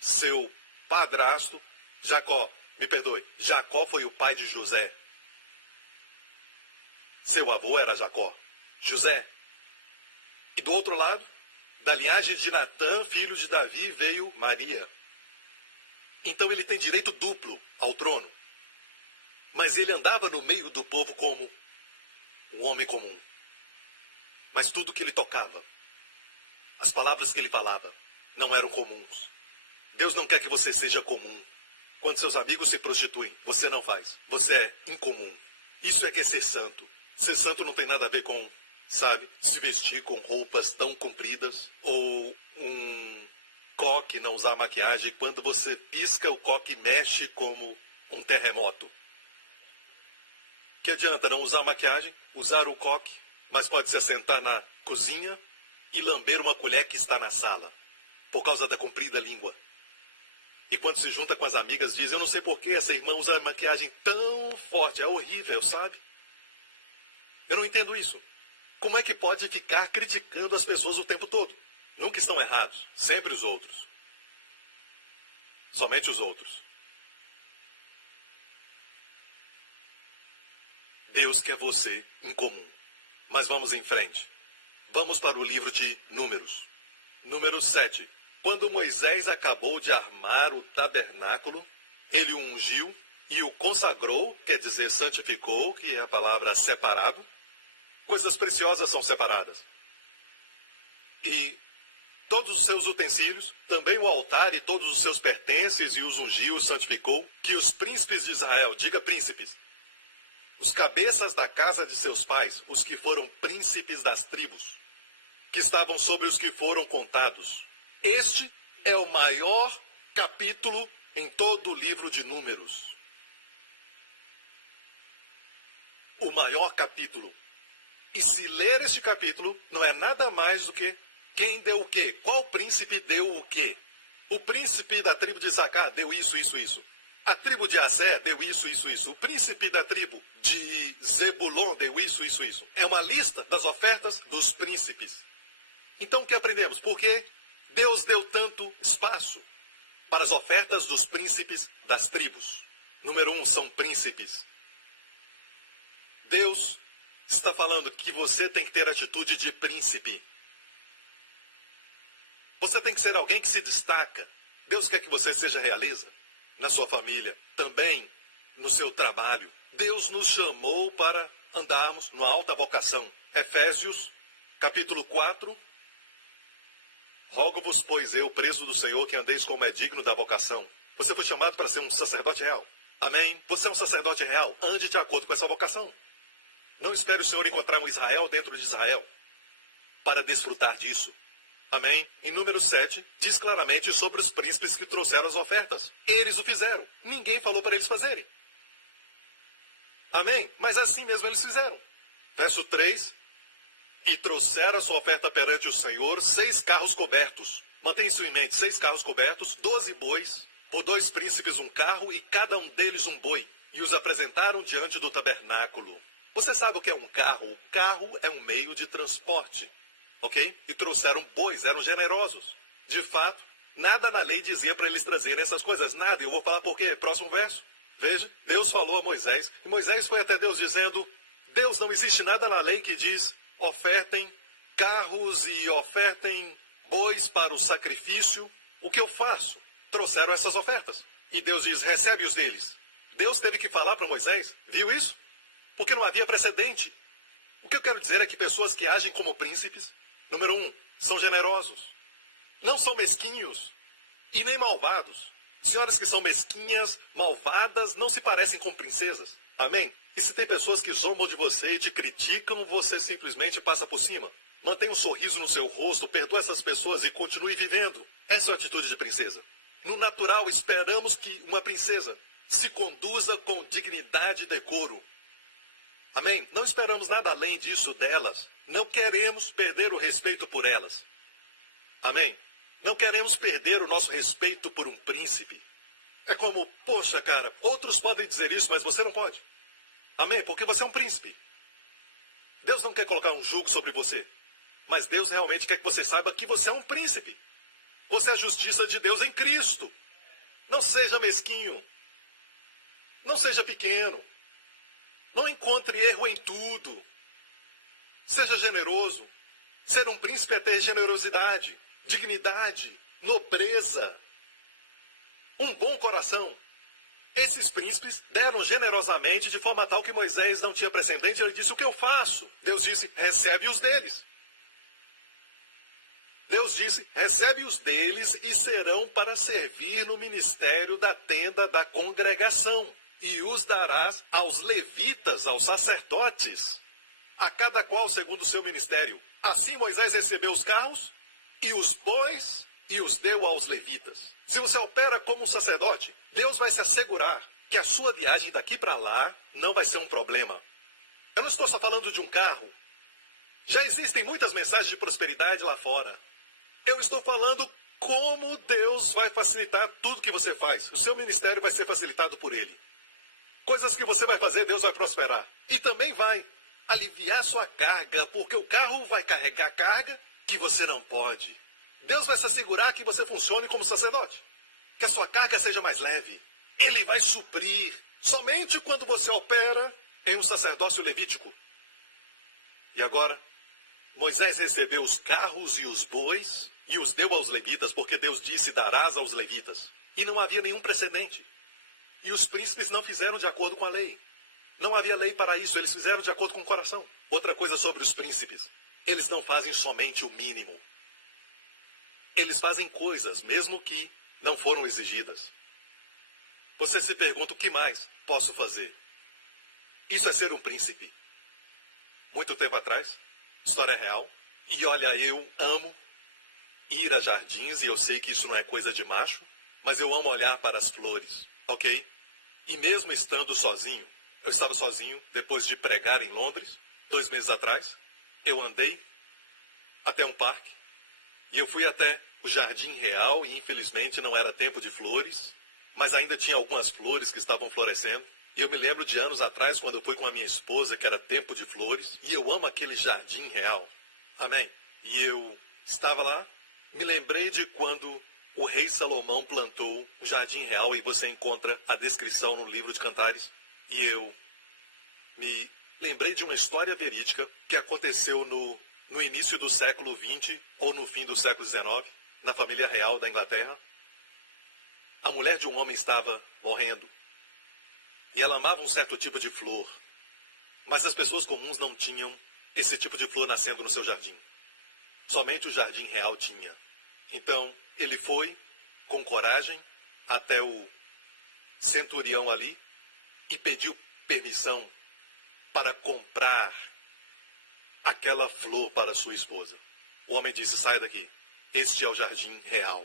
seu padrasto, Jacó. Me perdoe, Jacó foi o pai de José. Seu avô era Jacó. José. E do outro lado, da linhagem de Natã, filho de Davi, veio Maria. Então ele tem direito duplo ao trono. Mas ele andava no meio do povo como um homem comum. Mas tudo que ele tocava, as palavras que ele falava, não eram comuns. Deus não quer que você seja comum. Quando seus amigos se prostituem, você não faz. Você é incomum. Isso é que é ser santo. Ser santo não tem nada a ver com, sabe, se vestir com roupas tão compridas ou um coque, não usar maquiagem. Quando você pisca, o coque mexe como um terremoto. Que adianta não usar maquiagem, usar o coque, mas pode se assentar na cozinha e lamber uma colher que está na sala, por causa da comprida língua. E quando se junta com as amigas, diz, eu não sei por que essa irmã usa maquiagem tão forte, é horrível, sabe? Eu não entendo isso. Como é que pode ficar criticando as pessoas o tempo todo? Nunca estão errados, sempre os outros. Somente os outros. Deus quer você incomum. Mas vamos em frente. Vamos para o livro de Números. Número 7. Quando Moisés acabou de armar o tabernáculo, ele o ungiu e o consagrou, quer dizer, santificou, que é a palavra separado. Coisas preciosas são separadas. E todos os seus utensílios, também o altar e todos os seus pertences, e os ungiu, os santificou, que os príncipes de Israel, diga príncipes, os cabeças da casa de seus pais, os que foram príncipes das tribos, que estavam sobre os que foram contados. Este é o maior capítulo em todo o livro de Números. o maior capítulo. E se ler este capítulo, não é nada mais do que quem deu o quê? Qual príncipe deu o quê? O príncipe da tribo de Issacar deu isso, isso, isso. A tribo de Assé deu isso, isso, isso. O príncipe da tribo de Zebulon deu isso, isso, isso. É uma lista das ofertas dos príncipes. Então o que aprendemos? Por que Deus deu tanto espaço para as ofertas dos príncipes das tribos? Número 1, são príncipes. Deus está falando que você tem que ter atitude de príncipe. Você tem que ser alguém que se destaca. Deus quer que você seja realeza na sua família, também no seu trabalho. Deus nos chamou para andarmos numa alta vocação. Efésios, capítulo 4. Rogo-vos, pois eu, preso do Senhor, que andeis como é digno da vocação. Você foi chamado para ser um sacerdote real. Amém? Você é um sacerdote real. Ande de acordo com essa vocação. Não espere o Senhor encontrar um Israel dentro de Israel para desfrutar disso. Amém? Em número 7, diz claramente sobre os príncipes que trouxeram as ofertas. Eles o fizeram. Ninguém falou para eles fazerem. Amém? Mas assim mesmo eles fizeram. Verso 3. E trouxeram a sua oferta perante o Senhor 6 carros cobertos. Mantenha isso em mente. 6 carros cobertos, 12 bois, por 2 príncipes um carro e cada um deles um boi. E os apresentaram diante do tabernáculo. Você sabe o que é um carro? O carro é um meio de transporte. Ok? E trouxeram bois, eram generosos. De fato, nada na lei dizia para eles trazerem essas coisas. Nada. Eu vou falar por quê. Próximo verso. Veja, Deus falou a Moisés. E Moisés foi até Deus dizendo, Deus, não existe nada na lei que diz, ofertem carros e ofertem bois para o sacrifício. O que eu faço? Trouxeram essas ofertas. E Deus diz, recebe os deles. Deus teve que falar para Moisés. Viu isso? Porque não havia precedente. O que eu quero dizer é que pessoas que agem como príncipes, número 1, são generosos. Não são mesquinhos e nem malvados. Senhoras que são mesquinhas, malvadas, não se parecem com princesas. Amém? E se tem pessoas que zombam de você e te criticam, você simplesmente passa por cima. Mantenha um sorriso no seu rosto, perdoa essas pessoas e continue vivendo. Essa é a atitude de princesa. No natural, esperamos que uma princesa se conduza com dignidade e decoro. Amém? Não esperamos nada além disso delas. Não queremos perder o respeito por elas. Amém? Não queremos perder o nosso respeito por um príncipe. É como, poxa, cara, outros podem dizer isso, mas você não pode. Amém? Porque você é um príncipe. Deus não quer colocar um jugo sobre você. Mas Deus realmente quer que você saiba que você é um príncipe. Você é a justiça de Deus em Cristo. Não seja mesquinho. Não seja pequeno. Não encontre erro em tudo. Seja generoso. Ser um príncipe é ter generosidade, dignidade, nobreza, um bom coração. Esses príncipes deram generosamente de forma tal que Moisés não tinha precedente. Ele disse, o que eu faço? Deus disse, recebe os deles. Deus disse, recebe os deles e serão para servir no ministério da tenda da congregação. E os darás aos levitas, aos sacerdotes, a cada qual segundo o seu ministério. Assim Moisés recebeu os carros e os bois e os deu aos levitas. Se você opera como um sacerdote, Deus vai se assegurar que a sua viagem daqui para lá não vai ser um problema. Eu não estou só falando de um carro. Já existem muitas mensagens de prosperidade lá fora. Eu estou falando como Deus vai facilitar tudo que você faz. O seu ministério vai ser facilitado por Ele. Coisas que você vai fazer, Deus vai prosperar. E também vai aliviar sua carga, porque o carro vai carregar carga que você não pode. Deus vai se assegurar que você funcione como sacerdote. Que a sua carga seja mais leve. Ele vai suprir. Somente quando você opera em um sacerdócio levítico. E agora, Moisés recebeu os carros e os bois e os deu aos levitas, porque Deus disse, darás aos levitas. E não havia nenhum precedente. E os príncipes não fizeram de acordo com a lei. Não havia lei para isso, eles fizeram de acordo com o coração. Outra coisa sobre os príncipes, eles não fazem somente o mínimo. Eles fazem coisas, mesmo que não foram exigidas. Você se pergunta, o que mais posso fazer? Isso é ser um príncipe. Muito tempo atrás, história real, e olha, eu amo ir a jardins, e eu sei que isso não é coisa de macho, mas eu amo olhar para as flores, ok? E mesmo estando sozinho, Eu estava sozinho, depois de pregar em Londres, 2 meses atrás. Eu andei até um parque e eu fui até o Jardim Real e infelizmente não era tempo de flores, mas ainda tinha algumas flores que estavam florescendo. E eu me lembro de anos atrás, quando eu fui com a minha esposa, que era tempo de flores, e eu amo aquele Jardim Real. Amém? E eu estava lá, me lembrei de quando o rei Salomão plantou o Jardim Real, e você encontra a descrição no livro de Cantares. E eu me lembrei de uma história verídica que aconteceu no início do século XX ou no fim do século XIX, na família real da Inglaterra. A mulher de um homem estava morrendo e ela amava um certo tipo de flor, mas as pessoas comuns não tinham esse tipo de flor nascendo no seu jardim. Somente o Jardim Real tinha. Então ele foi com coragem até o centurião ali e pediu permissão para comprar aquela flor para sua esposa. O homem disse: saia daqui, este é o Jardim Real.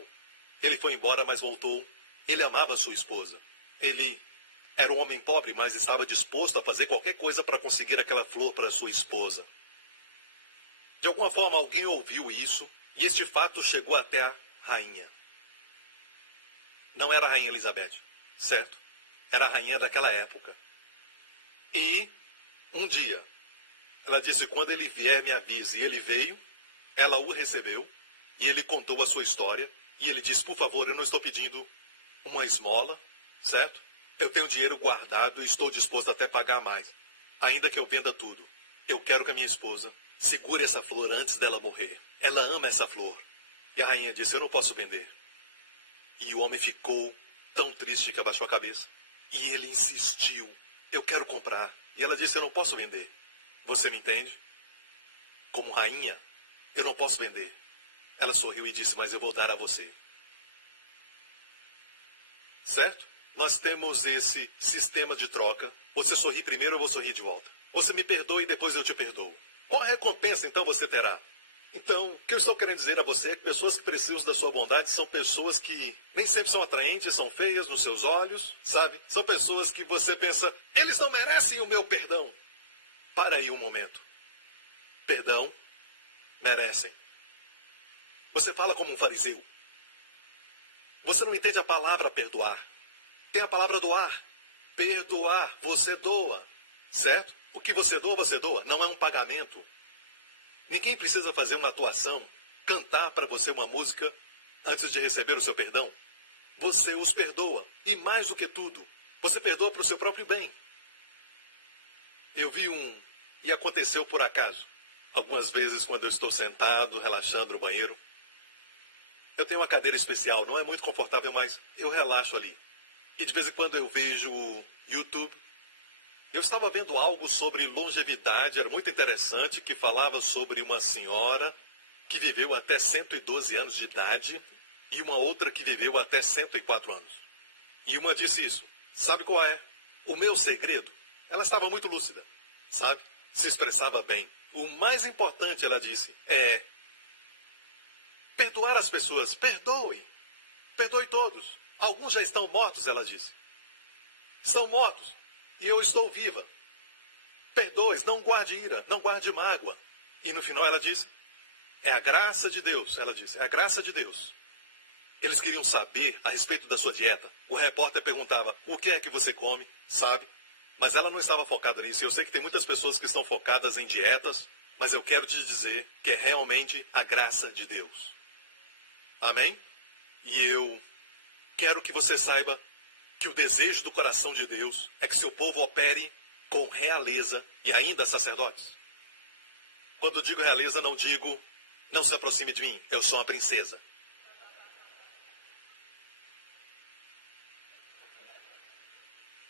Ele foi embora, mas voltou. Ele amava sua esposa. Ele era um homem pobre, mas estava disposto a fazer qualquer coisa para conseguir aquela flor para sua esposa. De alguma forma alguém ouviu isso e este fato chegou até a rainha. Não era a rainha Elizabeth, certo? Era a rainha daquela época. E um dia ela disse: quando ele vier, me avise. E ele veio, ela o recebeu, e ele contou a sua história. E ele disse: por favor, eu não estou pedindo uma esmola, certo? Eu tenho dinheiro guardado e estou disposto até pagar mais. Ainda que eu venda tudo, eu quero que a minha esposa segure essa flor antes dela morrer. Ela ama essa flor. E a rainha disse: eu não posso vender. E o homem ficou tão triste que abaixou a cabeça. E ele insistiu: eu quero comprar. E ela disse: eu não posso vender. Você me entende? Como rainha, eu não posso vender. Ela sorriu e disse: mas eu vou dar a você. Certo? Nós temos esse sistema de troca. Você sorri primeiro, eu vou sorrir de volta. Você me perdoa e depois eu te perdoo. Qual a recompensa então você terá? Então, o que eu estou querendo dizer a você é que pessoas que precisam da sua bondade são pessoas que nem sempre são atraentes, são feias nos seus olhos, sabe? São pessoas que você pensa: eles não merecem o meu perdão. Para aí um momento. Perdão, merecem. Você fala como um fariseu. Você não entende a palavra perdoar. Tem a palavra doar. Perdoar, você doa. Certo? O que você doa, não é um pagamento. Ninguém precisa fazer uma atuação, cantar para você uma música antes de receber o seu perdão. Você os perdoa. E mais do que tudo, você perdoa para o seu próprio bem. Eu vi e aconteceu por acaso. Algumas vezes quando eu estou sentado, relaxando no banheiro, eu tenho uma cadeira especial, não é muito confortável, mas eu relaxo ali. E de vez em quando eu vejo o YouTube. Eu estava vendo algo sobre longevidade, era muito interessante, que falava sobre uma senhora que viveu até 112 anos de idade e uma outra que viveu até 104 anos. E uma disse isso: sabe qual é? O meu segredo? Ela estava muito lúcida, sabe? Se expressava bem. O mais importante, ela disse, é perdoar as pessoas. Perdoe. Perdoe todos. Alguns já estão mortos, ela disse. Estão mortos. E eu estou viva. Perdoe, não guarde ira, não guarde mágoa. E no final ela disse: é a graça de Deus. Ela disse: é a graça de Deus. Eles queriam saber a respeito da sua dieta. O repórter perguntava: o que é que você come? Sabe? Mas ela não estava focada nisso. Eu sei que tem muitas pessoas que estão focadas em dietas, mas eu quero te dizer que é realmente a graça de Deus. Amém? E eu quero que você saiba que o desejo do coração de Deus é que seu povo opere com realeza e ainda sacerdotes. Quando digo realeza, não digo: não se aproxime de mim, eu sou uma princesa.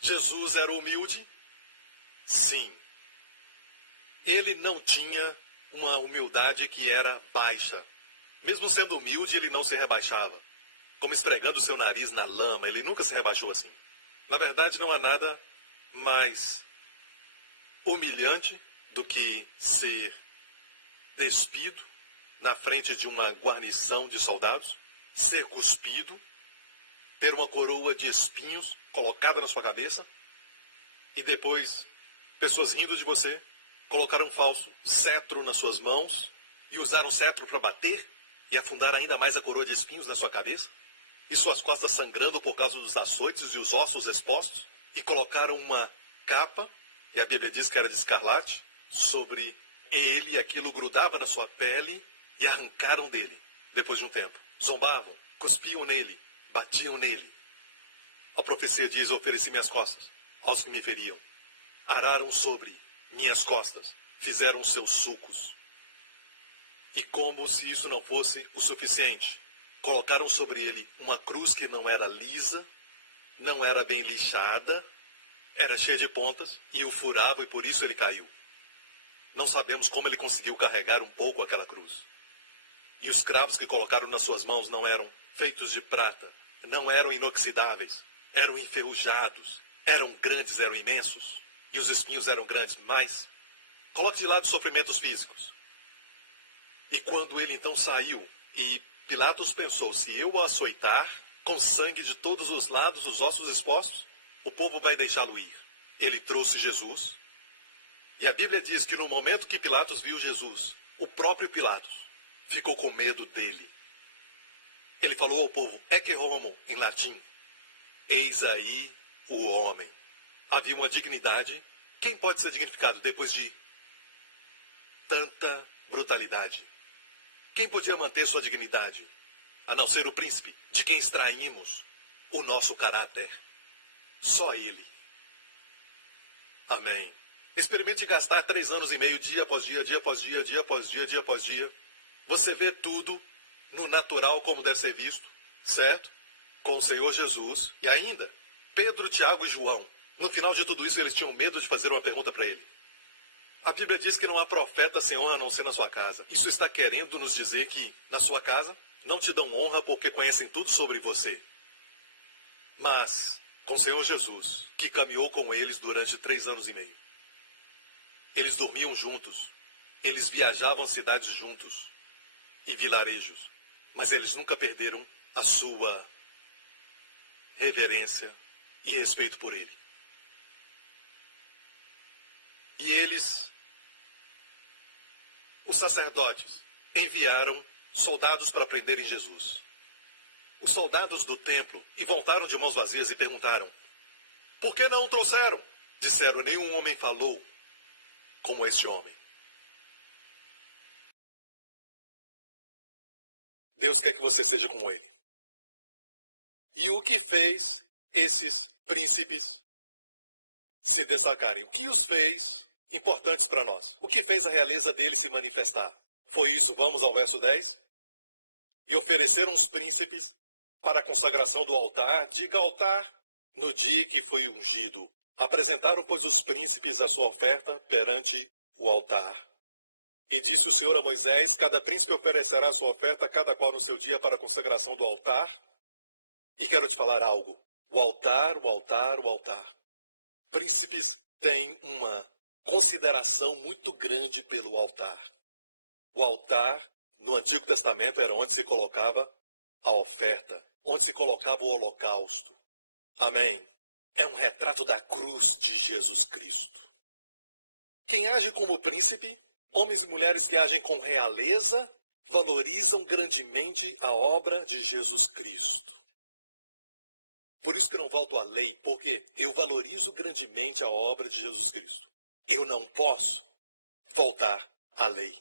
Jesus era humilde? Sim. Ele não tinha uma humildade que era baixa. Mesmo sendo humilde, ele não se rebaixava. Como esfregando seu nariz na lama, ele nunca se rebaixou assim. Na verdade, não há nada mais humilhante do que ser despido na frente de uma guarnição de soldados, ser cuspido, ter uma coroa de espinhos colocada na sua cabeça E depois, pessoas rindo de você, colocaram um falso cetro nas suas mãos e usaram o cetro para bater e afundar ainda mais a coroa de espinhos na sua cabeça, e suas costas sangrando por causa dos açoites e os ossos expostos, e colocaram uma capa, e a Bíblia diz que era de escarlate, sobre ele, e aquilo grudava na sua pele, e arrancaram dele, depois de um tempo. Zombavam, cuspiam nele, batiam nele. A profecia diz: ofereci minhas costas aos que me feriam. Araram sobre minhas costas, fizeram seus sulcos. E como se isso não fosse o suficiente, colocaram sobre ele uma cruz que não era lisa, não era bem lixada, era cheia de pontas, e o furavam, e por isso ele caiu. Não sabemos como ele conseguiu carregar um pouco aquela cruz. E os cravos que colocaram nas suas mãos não eram feitos de prata, não eram inoxidáveis, eram enferrujados, eram grandes, eram imensos, e os espinhos eram grandes, mas coloque de lado os sofrimentos físicos. E quando ele então saiu, e Pilatos pensou: se eu o açoitar, com sangue de todos os lados, os ossos expostos, o povo vai deixá-lo ir. Ele trouxe Jesus, e a Bíblia diz que no momento que Pilatos viu Jesus, o próprio Pilatos ficou com medo dele. Ele falou ao povo: ecce homo, em latim, eis aí o homem. Havia uma dignidade. Quem pode ser dignificado depois de tanta brutalidade? Quem podia manter sua dignidade, a não ser o príncipe, de quem extraímos o nosso caráter? Só ele. Amém. Experimente gastar 3 anos e meio, dia após dia, dia após dia, dia após dia, dia após dia. Você vê tudo no natural como deve ser visto, certo? Com o Senhor Jesus. E ainda, Pedro, Tiago e João. No final de tudo isso, eles tinham medo de fazer uma pergunta para ele. A Bíblia diz que não há profeta sem honra a não ser na sua casa. Isso está querendo nos dizer que, na sua casa, não te dão honra porque conhecem tudo sobre você. Mas, com o Senhor Jesus, que caminhou com eles durante 3 anos e meio. Eles dormiam juntos. Eles viajavam cidades juntos. E vilarejos. Mas eles nunca perderam a sua reverência e respeito por ele. E eles, os sacerdotes, enviaram soldados para prenderem Jesus. Os soldados do templo e voltaram de mãos vazias e perguntaram: por que não o trouxeram? Disseram: nenhum homem falou como este homem. Deus quer que você seja como ele. E o que fez esses príncipes se destacarem? O que os fez importantes para nós? O que fez a realeza deles se manifestar? Foi isso. Vamos ao verso 10. E ofereceram os príncipes para a consagração do altar. Diga altar, no dia que foi ungido. Apresentaram, pois, os príncipes a sua oferta perante o altar. E disse o Senhor a Moisés: cada príncipe oferecerá a sua oferta, cada qual no seu dia, para a consagração do altar. E quero te falar algo. O altar, o altar, o altar. Príncipes têm uma consideração muito grande pelo altar. O altar, no Antigo Testamento, era onde se colocava a oferta, onde se colocava o holocausto. Amém. É um retrato da cruz de Jesus Cristo. Quem age como príncipe, homens e mulheres que agem com realeza, valorizam grandemente a obra de Jesus Cristo. Por isso que eu não volto à lei, porque eu valorizo grandemente a obra de Jesus Cristo. Eu não posso voltar à lei.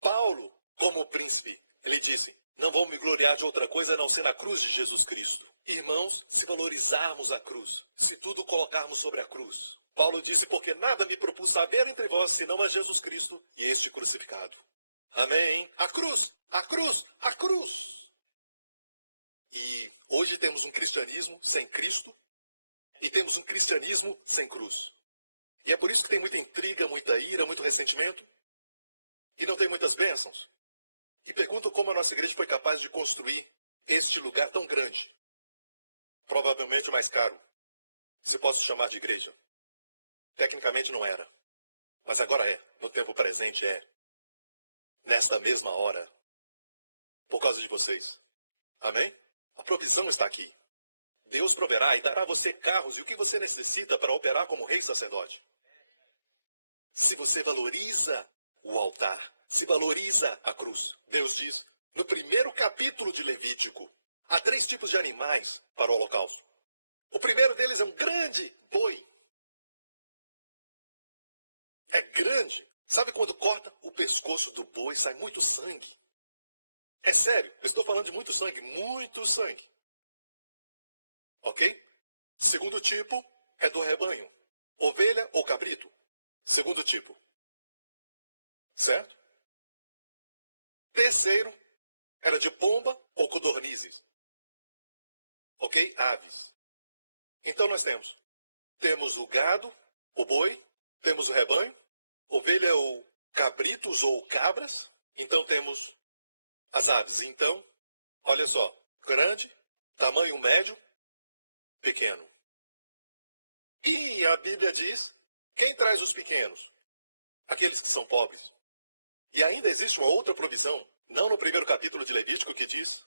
Paulo, como príncipe, ele disse: não vou me gloriar de outra coisa a não ser na cruz de Jesus Cristo. Irmãos, se valorizarmos a cruz, se tudo colocarmos sobre a cruz. Paulo disse: porque nada me propus saber entre vós, senão a Jesus Cristo e este crucificado. Amém? A cruz, a cruz, a cruz. E hoje temos um cristianismo sem Cristo e temos um cristianismo sem cruz. E é por isso que tem muita intriga, muita ira, muito ressentimento e não tem muitas bênçãos. E perguntam como a nossa igreja foi capaz de construir este lugar tão grande. Provavelmente o mais caro, se posso chamar de igreja. Tecnicamente não era, mas agora é. No tempo presente é. Nesta mesma hora. Por causa de vocês. Amém? A provisão está aqui. Deus proverá e dará a você carros e o que você necessita para operar como rei e sacerdote. Se você valoriza o altar, se valoriza a cruz, Deus diz, no primeiro capítulo de Levítico, há 3 tipos de animais para o holocausto. O primeiro deles é um grande boi. É grande. Sabe quando corta o pescoço do boi, sai muito sangue? É sério, eu estou falando de muito sangue, muito sangue. Ok? Segundo tipo é do rebanho. Ovelha ou cabrito. Segundo tipo. Certo? Terceiro era de pomba ou codornizes. Ok? Aves. Então nós temos o gado, o boi, temos o rebanho, ovelha ou cabritos ou cabras. Então temos as aves. Então, olha só, grande, tamanho médio, pequeno. E a Bíblia diz, quem traz os pequenos? Aqueles que são pobres. E ainda existe uma outra provisão, não no primeiro capítulo de Levítico, que diz,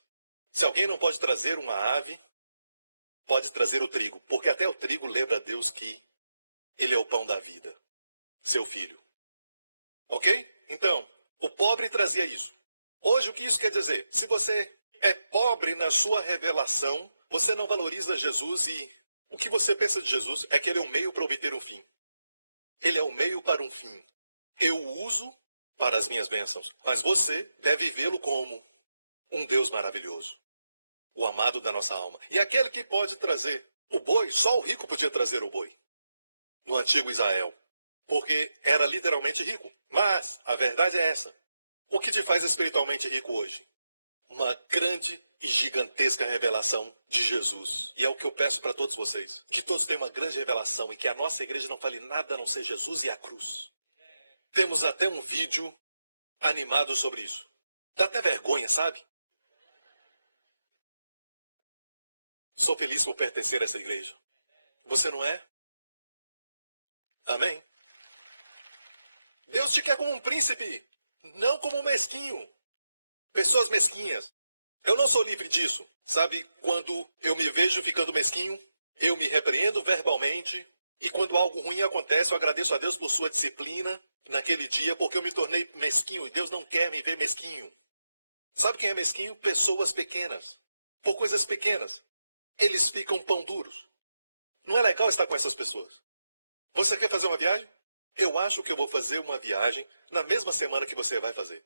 se alguém não pode trazer uma ave, pode trazer o trigo. Porque até o trigo lembra a Deus que ele é o pão da vida, seu filho. Ok? Então, o pobre trazia isso. Hoje, o que isso quer dizer? Se você é pobre na sua revelação, você não valoriza Jesus e o que você pensa de Jesus é que ele é um meio para obter um fim. Ele é um meio para um fim. Eu o uso para as minhas bênçãos, mas você deve vê-lo como um Deus maravilhoso, o amado da nossa alma. E aquele que pode trazer o boi, só o rico podia trazer o boi no antigo Israel, porque era literalmente rico. Mas a verdade é essa. O que te faz espiritualmente rico hoje? Uma grande e gigantesca revelação de Jesus. E é o que eu peço para todos vocês. Que todos tenham uma grande revelação e que a nossa igreja não fale nada a não ser Jesus e a cruz. Temos até um vídeo animado sobre isso. Dá até vergonha, sabe? Sou feliz por pertencer a essa igreja. Você não é? Amém? Deus te quer como um príncipe, não como um mesquinho. Pessoas mesquinhas. Eu não sou livre disso. Sabe, quando eu me vejo ficando mesquinho, eu me repreendo verbalmente. E quando algo ruim acontece, eu agradeço a Deus por sua disciplina naquele dia, porque eu me tornei mesquinho. E Deus não quer me ver mesquinho. Sabe quem é mesquinho? Pessoas pequenas. Por coisas pequenas. Eles ficam pão duros. Não é legal estar com essas pessoas. Você quer fazer uma viagem? Eu acho que eu vou fazer uma viagem na mesma semana que você vai fazer.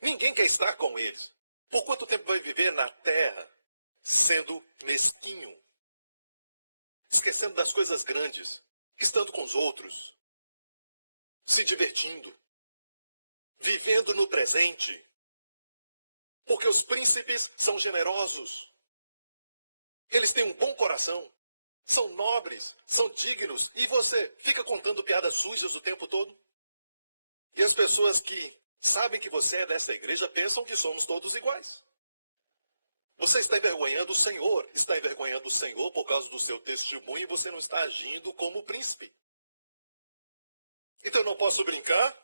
Ninguém quer estar com eles. Por quanto tempo vai viver na terra sendo mesquinho? Esquecendo das coisas grandes, estando com os outros, se divertindo, vivendo no presente. Porque os príncipes são generosos. Eles têm um bom coração. São nobres, são dignos. E você fica contando piadas sujas o tempo todo? E as pessoas que sabem que você é dessa igreja pensam que somos todos iguais. Você está envergonhando o Senhor. Está envergonhando o Senhor por causa do seu testemunho e você não está agindo como príncipe. Então eu não posso brincar?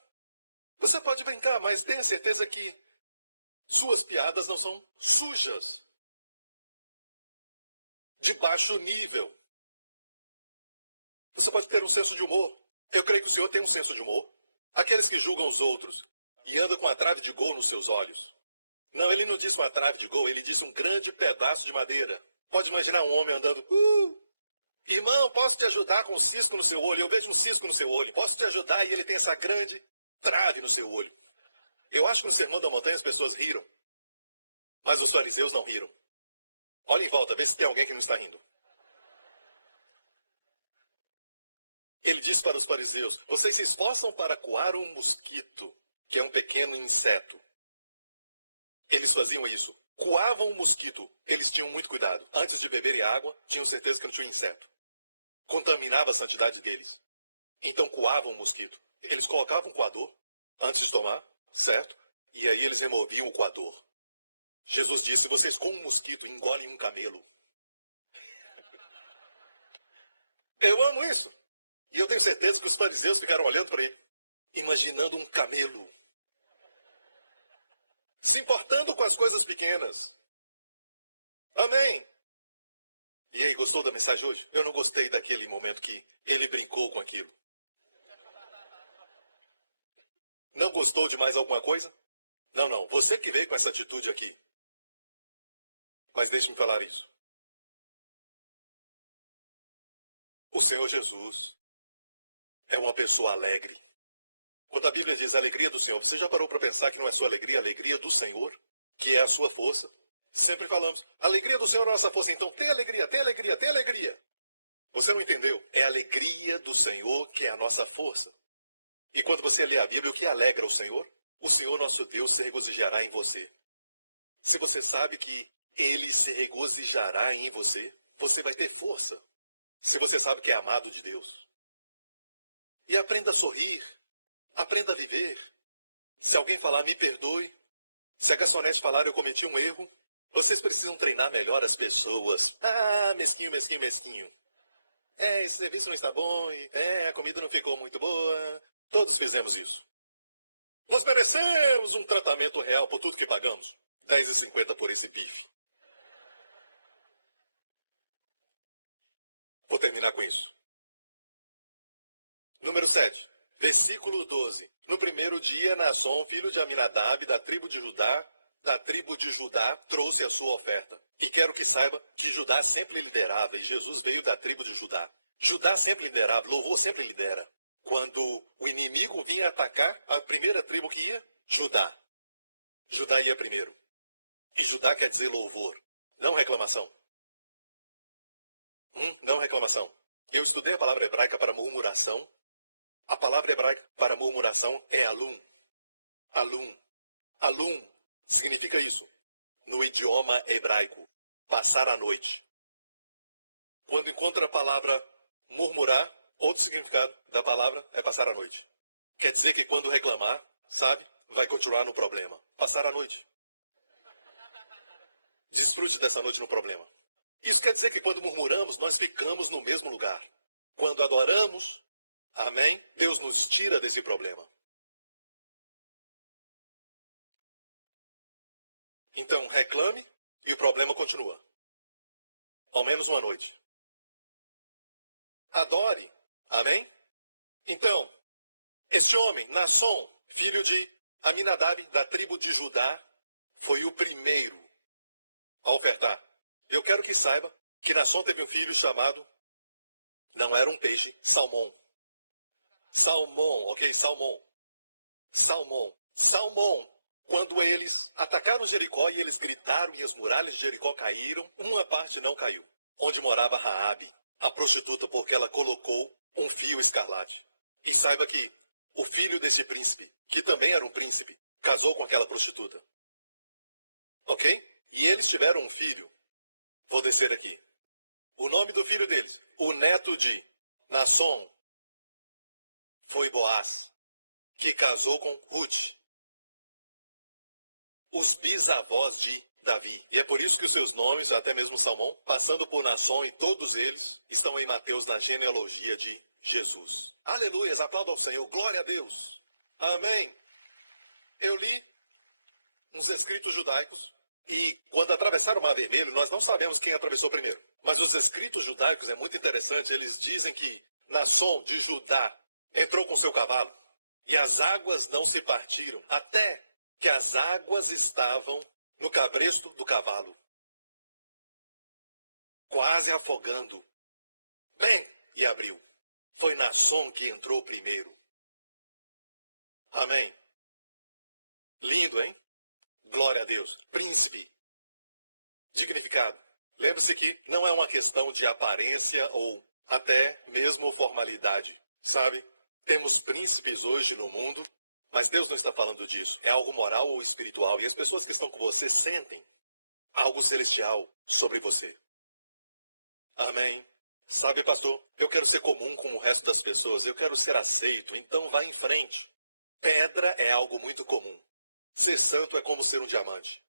Você pode brincar, mas tenha certeza que suas piadas não são sujas. De baixo nível. Você pode ter um senso de humor. Eu creio que o Senhor tem um senso de humor. Aqueles que julgam os outros e andam com a trave de gol nos seus olhos. Não, ele não diz uma trave de gol, ele diz um grande pedaço de madeira. Pode imaginar um homem andando. Irmão, posso te ajudar com um cisco no seu olho? Eu vejo um cisco no seu olho. Posso te ajudar? E ele tem essa grande trave no seu olho. Eu acho que no Sermão da Montanha as pessoas riram. Mas os fariseus não riram. Olha em volta, vê se tem alguém que não está rindo. Ele disse para os fariseus, vocês se esforçam para coar um mosquito, que é um pequeno inseto. Eles faziam isso. Coavam um mosquito. Eles tinham muito cuidado. Antes de beberem água, tinham certeza que não tinha inseto. Contaminava a santidade deles. Então coavam um mosquito. Eles colocavam um coador antes de tomar, certo? E aí eles removiam o coador. Jesus disse, vocês com um mosquito engolem um camelo. Eu amo isso. E eu tenho certeza que os fariseus ficaram olhando para ele, imaginando um camelo. Se importando com as coisas pequenas. Amém. E aí, gostou da mensagem hoje? Eu não gostei daquele momento que ele brincou com aquilo. Não gostou de mais alguma coisa? Não, não. Você que veio com essa atitude aqui. Mas deixe-me falar isso. O Senhor Jesus é uma pessoa alegre. Quando a Bíblia diz a alegria do Senhor, você já parou para pensar que não é sua alegria, a alegria do Senhor, que é a sua força? Sempre falamos, a alegria do Senhor é a nossa força, então tem alegria, tem alegria, tem alegria. Você não entendeu? É a alegria do Senhor que é a nossa força. E quando você lê a Bíblia, o que alegra o Senhor nosso Deus se regozijará em você. Se você sabe que Ele se regozijará em você, você vai ter força. Se você sabe que é amado de Deus. E aprenda a sorrir. Aprenda a viver. Se alguém falar, me perdoe. Se a garçonete falar, eu cometi um erro. Vocês precisam treinar melhor as pessoas. Ah, mesquinho, mesquinho, mesquinho. Esse serviço não está bom. A comida não ficou muito boa. Todos fizemos isso. Nós merecemos um tratamento real por tudo que pagamos. R$10,50 por esse bife. Vou terminar com isso. Número 7, versículo 12. No primeiro dia, Naasson, filho de Aminadab, da tribo de Judá, trouxe a sua oferta. E quero que saiba que Judá sempre liderava, e Jesus veio da tribo de Judá. Judá sempre liderava, louvor sempre lidera. Quando o inimigo vinha atacar, a primeira tribo que ia, Judá. Judá ia primeiro. E Judá quer dizer louvor, não reclamação. Não reclamação. Eu estudei a palavra hebraica para murmuração. A palavra hebraica para murmuração é alum. Alum. Alum significa isso. No idioma hebraico, passar a noite. Quando encontra a palavra murmurar, outro significado da palavra é passar a noite. Quer dizer que quando reclamar, sabe, vai continuar no problema. Passar a noite. Desfrute dessa noite no problema. Isso quer dizer que quando murmuramos, nós ficamos no mesmo lugar. Quando adoramos, amém, Deus nos tira desse problema. Então, reclame e o problema continua. Ao menos uma noite. Adore, amém? Então, este homem, Naasson, filho de Aminadab, da tribo de Judá, foi o primeiro a ofertar. Eu quero que saiba que Naasson teve um filho chamado, não era um peixe, salmão. Salmão, ok? Salmão. Salmão. Salmão. Quando eles atacaram Jericó e eles gritaram e as muralhas de Jericó caíram, uma parte não caiu. Onde morava Raabe, a prostituta, porque ela colocou um fio escarlate. E saiba que o filho desse príncipe, que também era um príncipe, casou com aquela prostituta. Ok? E eles tiveram um filho. Vou descer aqui. O nome do filho deles, o neto de Naasson, foi Boaz, que casou com Ruth, os bisavós de Davi. E é por isso que os seus nomes, até mesmo Salmão, passando por Naasson e todos eles, estão em Mateus na genealogia de Jesus. Aleluias, aplauda ao Senhor, glória a Deus. Amém. Eu li uns escritos judaicos. E quando atravessaram o Mar Vermelho, nós não sabemos quem atravessou primeiro. Mas os escritos judaicos é muito interessante. Eles dizem que Naasson de Judá entrou com seu cavalo e as águas não se partiram até que as águas estavam no cabresto do cavalo, quase afogando. Bem, e abriu. Foi Naasson que entrou primeiro. Amém. Lindo, hein? Glória a Deus. Príncipe. Dignificado. Lembre-se que não é uma questão de aparência ou até mesmo formalidade. Sabe? Temos príncipes hoje no mundo, mas Deus não está falando disso. É algo moral ou espiritual. E as pessoas que estão com você sentem algo celestial sobre você. Amém. Sabe, pastor, eu quero ser comum com o resto das pessoas. Eu quero ser aceito. Então vá em frente. Pedra é algo muito comum. Ser santo é como ser um diamante.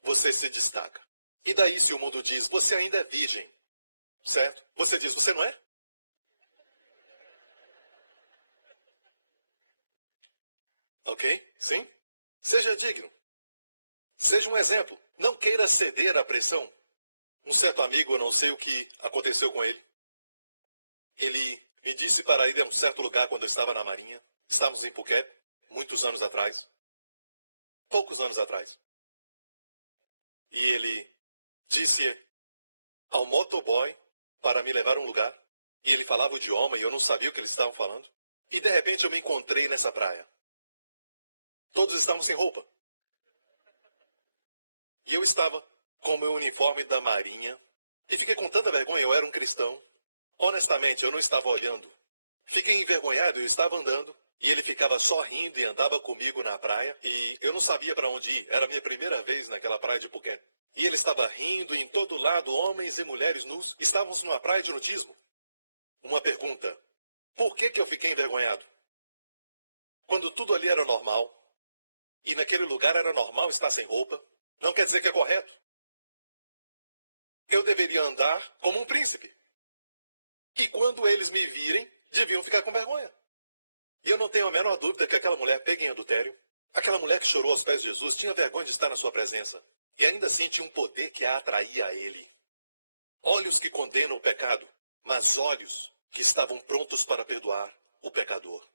Você se destaca. E daí se o mundo diz, você ainda é virgem, certo? Você diz, você não é? Ok? Sim? Seja digno. Seja um exemplo. Não queira ceder à pressão. Um certo amigo, eu não sei o que aconteceu com ele. Ele me disse para ir a um certo lugar quando eu estava na Marinha. Estávamos em Phuket, muitos anos atrás. Poucos anos atrás. E ele disse ao motoboy para me levar a um lugar. E ele falava o idioma e eu não sabia o que eles estavam falando. E de repente eu me encontrei nessa praia. Todos estavam sem roupa. E eu estava com o meu uniforme da Marinha. E fiquei com tanta vergonha, eu era um cristão. Honestamente, eu não estava olhando. Fiquei envergonhado, eu estava andando. E ele ficava só rindo e andava comigo na praia. E eu não sabia para onde ir. Era a minha primeira vez naquela praia de Phuket. E ele estava rindo em todo lado, homens e mulheres nus. Estávamos numa praia de nudismo. Uma pergunta. Por que eu fiquei envergonhado? Quando tudo ali era normal. E naquele lugar era normal estar sem roupa. Não quer dizer que é correto. Eu deveria andar como um príncipe. E quando eles me virem, deviam ficar com vergonha. E eu não tenho a menor dúvida que aquela mulher pega em adultério, aquela mulher que chorou aos pés de Jesus, tinha vergonha de estar na sua presença. E ainda assim tinha um poder que a atraía a ele. Olhos que condenam o pecado, mas olhos que estavam prontos para perdoar o pecador.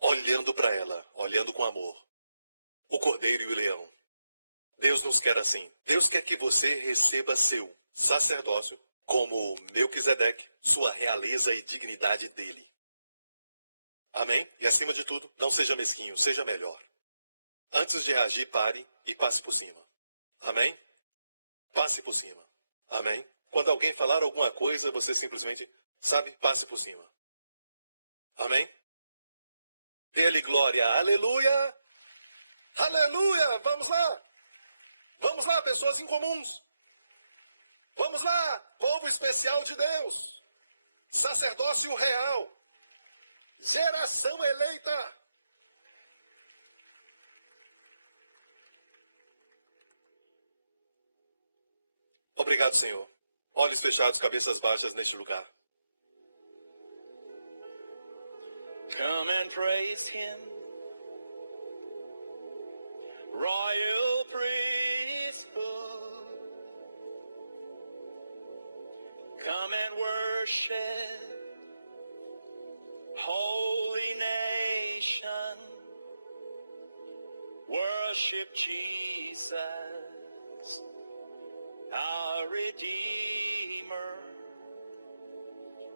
Olhando para ela, olhando com amor. O cordeiro e o leão. Deus nos quer assim. Deus quer que você receba seu sacerdócio como Melquisedeque, sua realeza e dignidade dele. Amém? E acima de tudo, não seja mesquinho, seja melhor. Antes de reagir, pare e passe por cima. Amém? Passe por cima. Amém? Quando alguém falar alguma coisa, você simplesmente, passe por cima. Amém? Dê-lhe glória. Aleluia! Aleluia! Vamos lá! Vamos lá, pessoas incomuns! Vamos lá, povo especial de Deus! Sacerdócio real! Geração eleita! Obrigado, Senhor. Olhos fechados, cabeças baixas neste lugar. Come and praise Him, royal priesthood. Come and worship, holy nation. Worship Jesus, our Redeemer.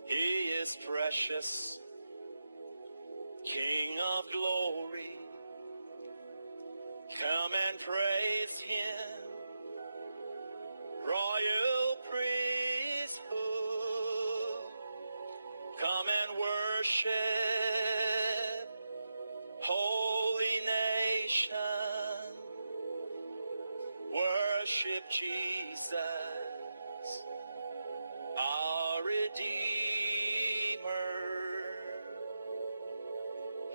He is precious, King of glory. Come and praise Him, royal priesthood. Come and worship, holy nation. Worship Jesus, our Redeemer.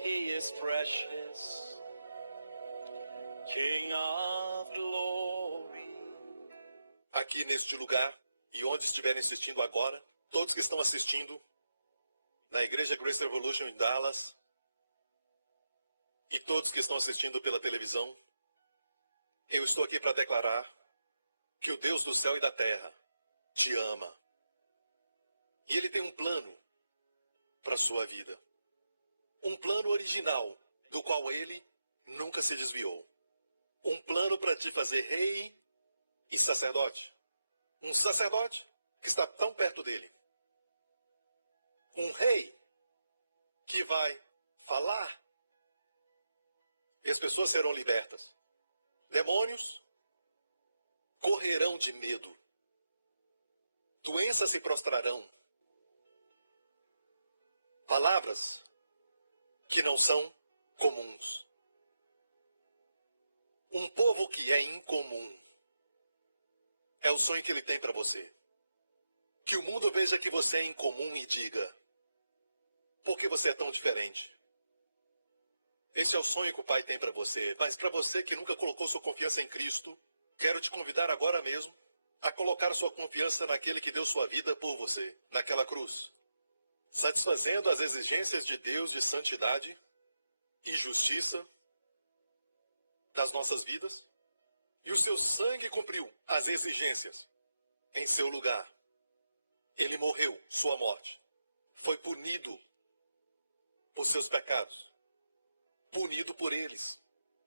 He is precious, King of glory. Aqui neste lugar, e onde estiverem assistindo agora, todos que estão assistindo na Igreja Grace Revolution em Dallas, e todos que estão assistindo pela televisão, eu estou aqui para declarar que o Deus do céu e da terra te ama. E Ele tem um plano para a sua vida. Um plano original, do qual Ele nunca se desviou. Um plano para te fazer rei e sacerdote. Um sacerdote que está tão perto dele. Um rei que vai falar e as pessoas serão libertas. Demônios correrão de medo. Doenças se prostrarão. Palavras que não são comuns. Um povo que é incomum. É o sonho que Ele tem para você. Que o mundo veja que você é incomum e diga: por que você é tão diferente? Esse é o sonho que o Pai tem para você. Mas para você que nunca colocou sua confiança em Cristo, quero te convidar agora mesmo a colocar sua confiança naquele que deu sua vida por você, naquela cruz. Satisfazendo as exigências de Deus de santidade e justiça das nossas vidas. E o seu sangue cumpriu as exigências em seu lugar. Ele morreu, sua morte. Foi punido por seus pecados. Punido por eles.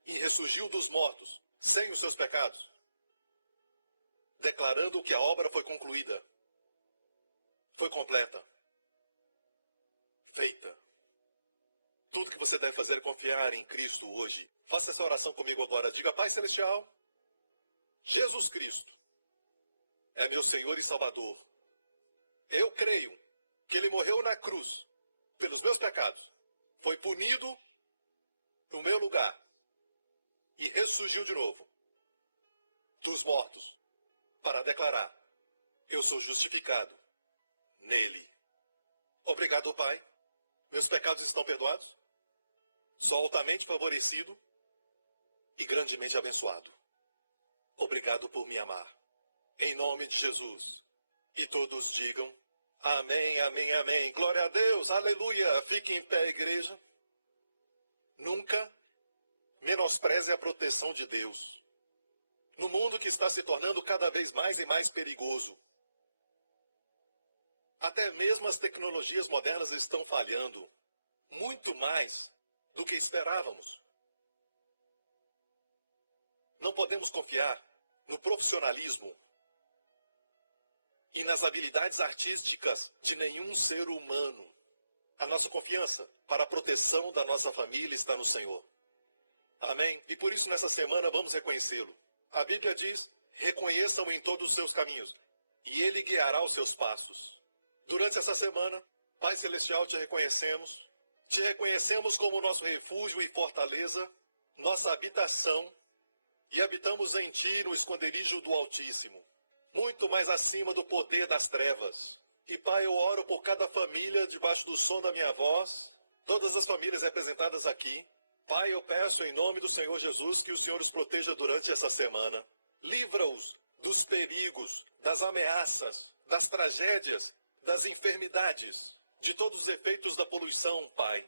E ressurgiu dos mortos, sem os seus pecados. Declarando que a obra foi concluída. Foi completa. Feita. Tudo que você deve fazer é confiar em Cristo hoje. Faça essa oração comigo agora. Diga: Pai Celestial, Jesus Cristo é meu Senhor e Salvador. Eu creio que Ele morreu na cruz pelos meus pecados. Foi punido no meu lugar. E ressurgiu de novo dos mortos para declarar: eu sou justificado nele. Obrigado, Pai. Meus pecados estão perdoados. Sou altamente favorecido e grandemente abençoado. Obrigado por me amar. Em nome de Jesus. E todos digam: amém, amém, amém. Glória a Deus, aleluia. Fique em pé, igreja. Nunca menospreze a proteção de Deus. No mundo que está se tornando cada vez mais e mais perigoso. Até mesmo as tecnologias modernas estão falhando. Muito mais do que esperávamos. Não podemos confiar no profissionalismo e nas habilidades artísticas de nenhum ser humano. A nossa confiança para a proteção da nossa família está no Senhor. Amém? E por isso nessa semana vamos reconhecê-lo. A Bíblia diz: reconheçam em todos os seus caminhos, e Ele guiará os seus passos. Durante essa semana, Pai Celestial, te reconhecemos como nosso refúgio e fortaleza, nossa habitação, e habitamos em Ti no esconderijo do Altíssimo, muito mais acima do poder das trevas. E Pai, eu oro por cada família debaixo do som da minha voz, todas as famílias representadas aqui. Pai, eu peço em nome do Senhor Jesus que o Senhor os proteja durante essa semana. Livra-os dos perigos, das ameaças, das tragédias, das enfermidades, de todos os efeitos da poluição, Pai.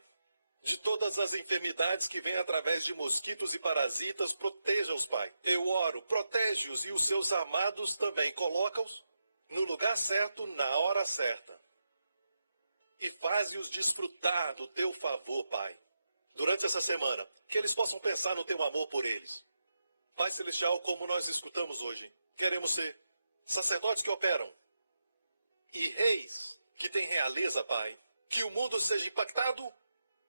De todas as enfermidades que vêm através de mosquitos e parasitas, proteja-os, Pai. Eu oro, protege-os e os seus amados também. Coloca-os no lugar certo, na hora certa. E faze-os desfrutar do Teu favor, Pai. Durante essa semana, que eles possam pensar no Teu amor por eles. Pai Celestial, como nós escutamos hoje, queremos ser sacerdotes que operam e reis que têm realeza, Pai. Que o mundo seja impactado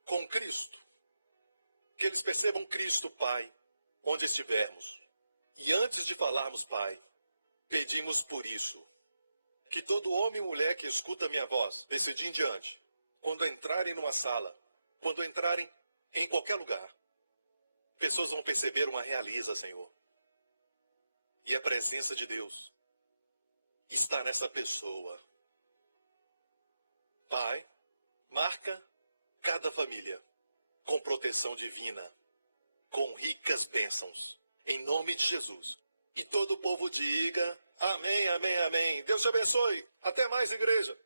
com Cristo. Que eles percebam Cristo, Pai, onde estivermos. E antes de falarmos, Pai, pedimos por isso. Que todo homem e mulher que escuta a minha voz, desse dia em diante, quando entrarem numa sala, quando entrarem em qualquer lugar, pessoas vão perceber uma realeza, Senhor. E a presença de Deus está nessa pessoa. Pai, marca cada família com proteção divina, com ricas bênçãos, em nome de Jesus. E todo o povo diga: amém, amém, amém. Deus te abençoe. Até mais, igreja.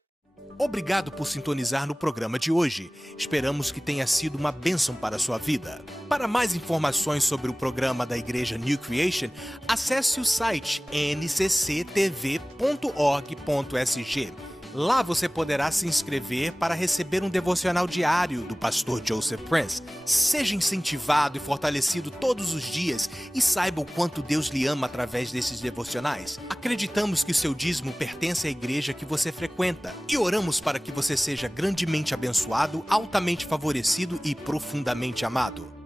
Obrigado por sintonizar no programa de hoje. Esperamos que tenha sido uma bênção para a sua vida. Para mais informações sobre o programa da Igreja New Creation, acesse o site ncctv.org.sg. Lá você poderá se inscrever para receber um devocional diário do pastor Joseph Prince. Seja incentivado e fortalecido todos os dias e saiba o quanto Deus lhe ama através desses devocionais. Acreditamos que o seu dízimo pertence à igreja que você frequenta e oramos para que você seja grandemente abençoado, altamente favorecido e profundamente amado.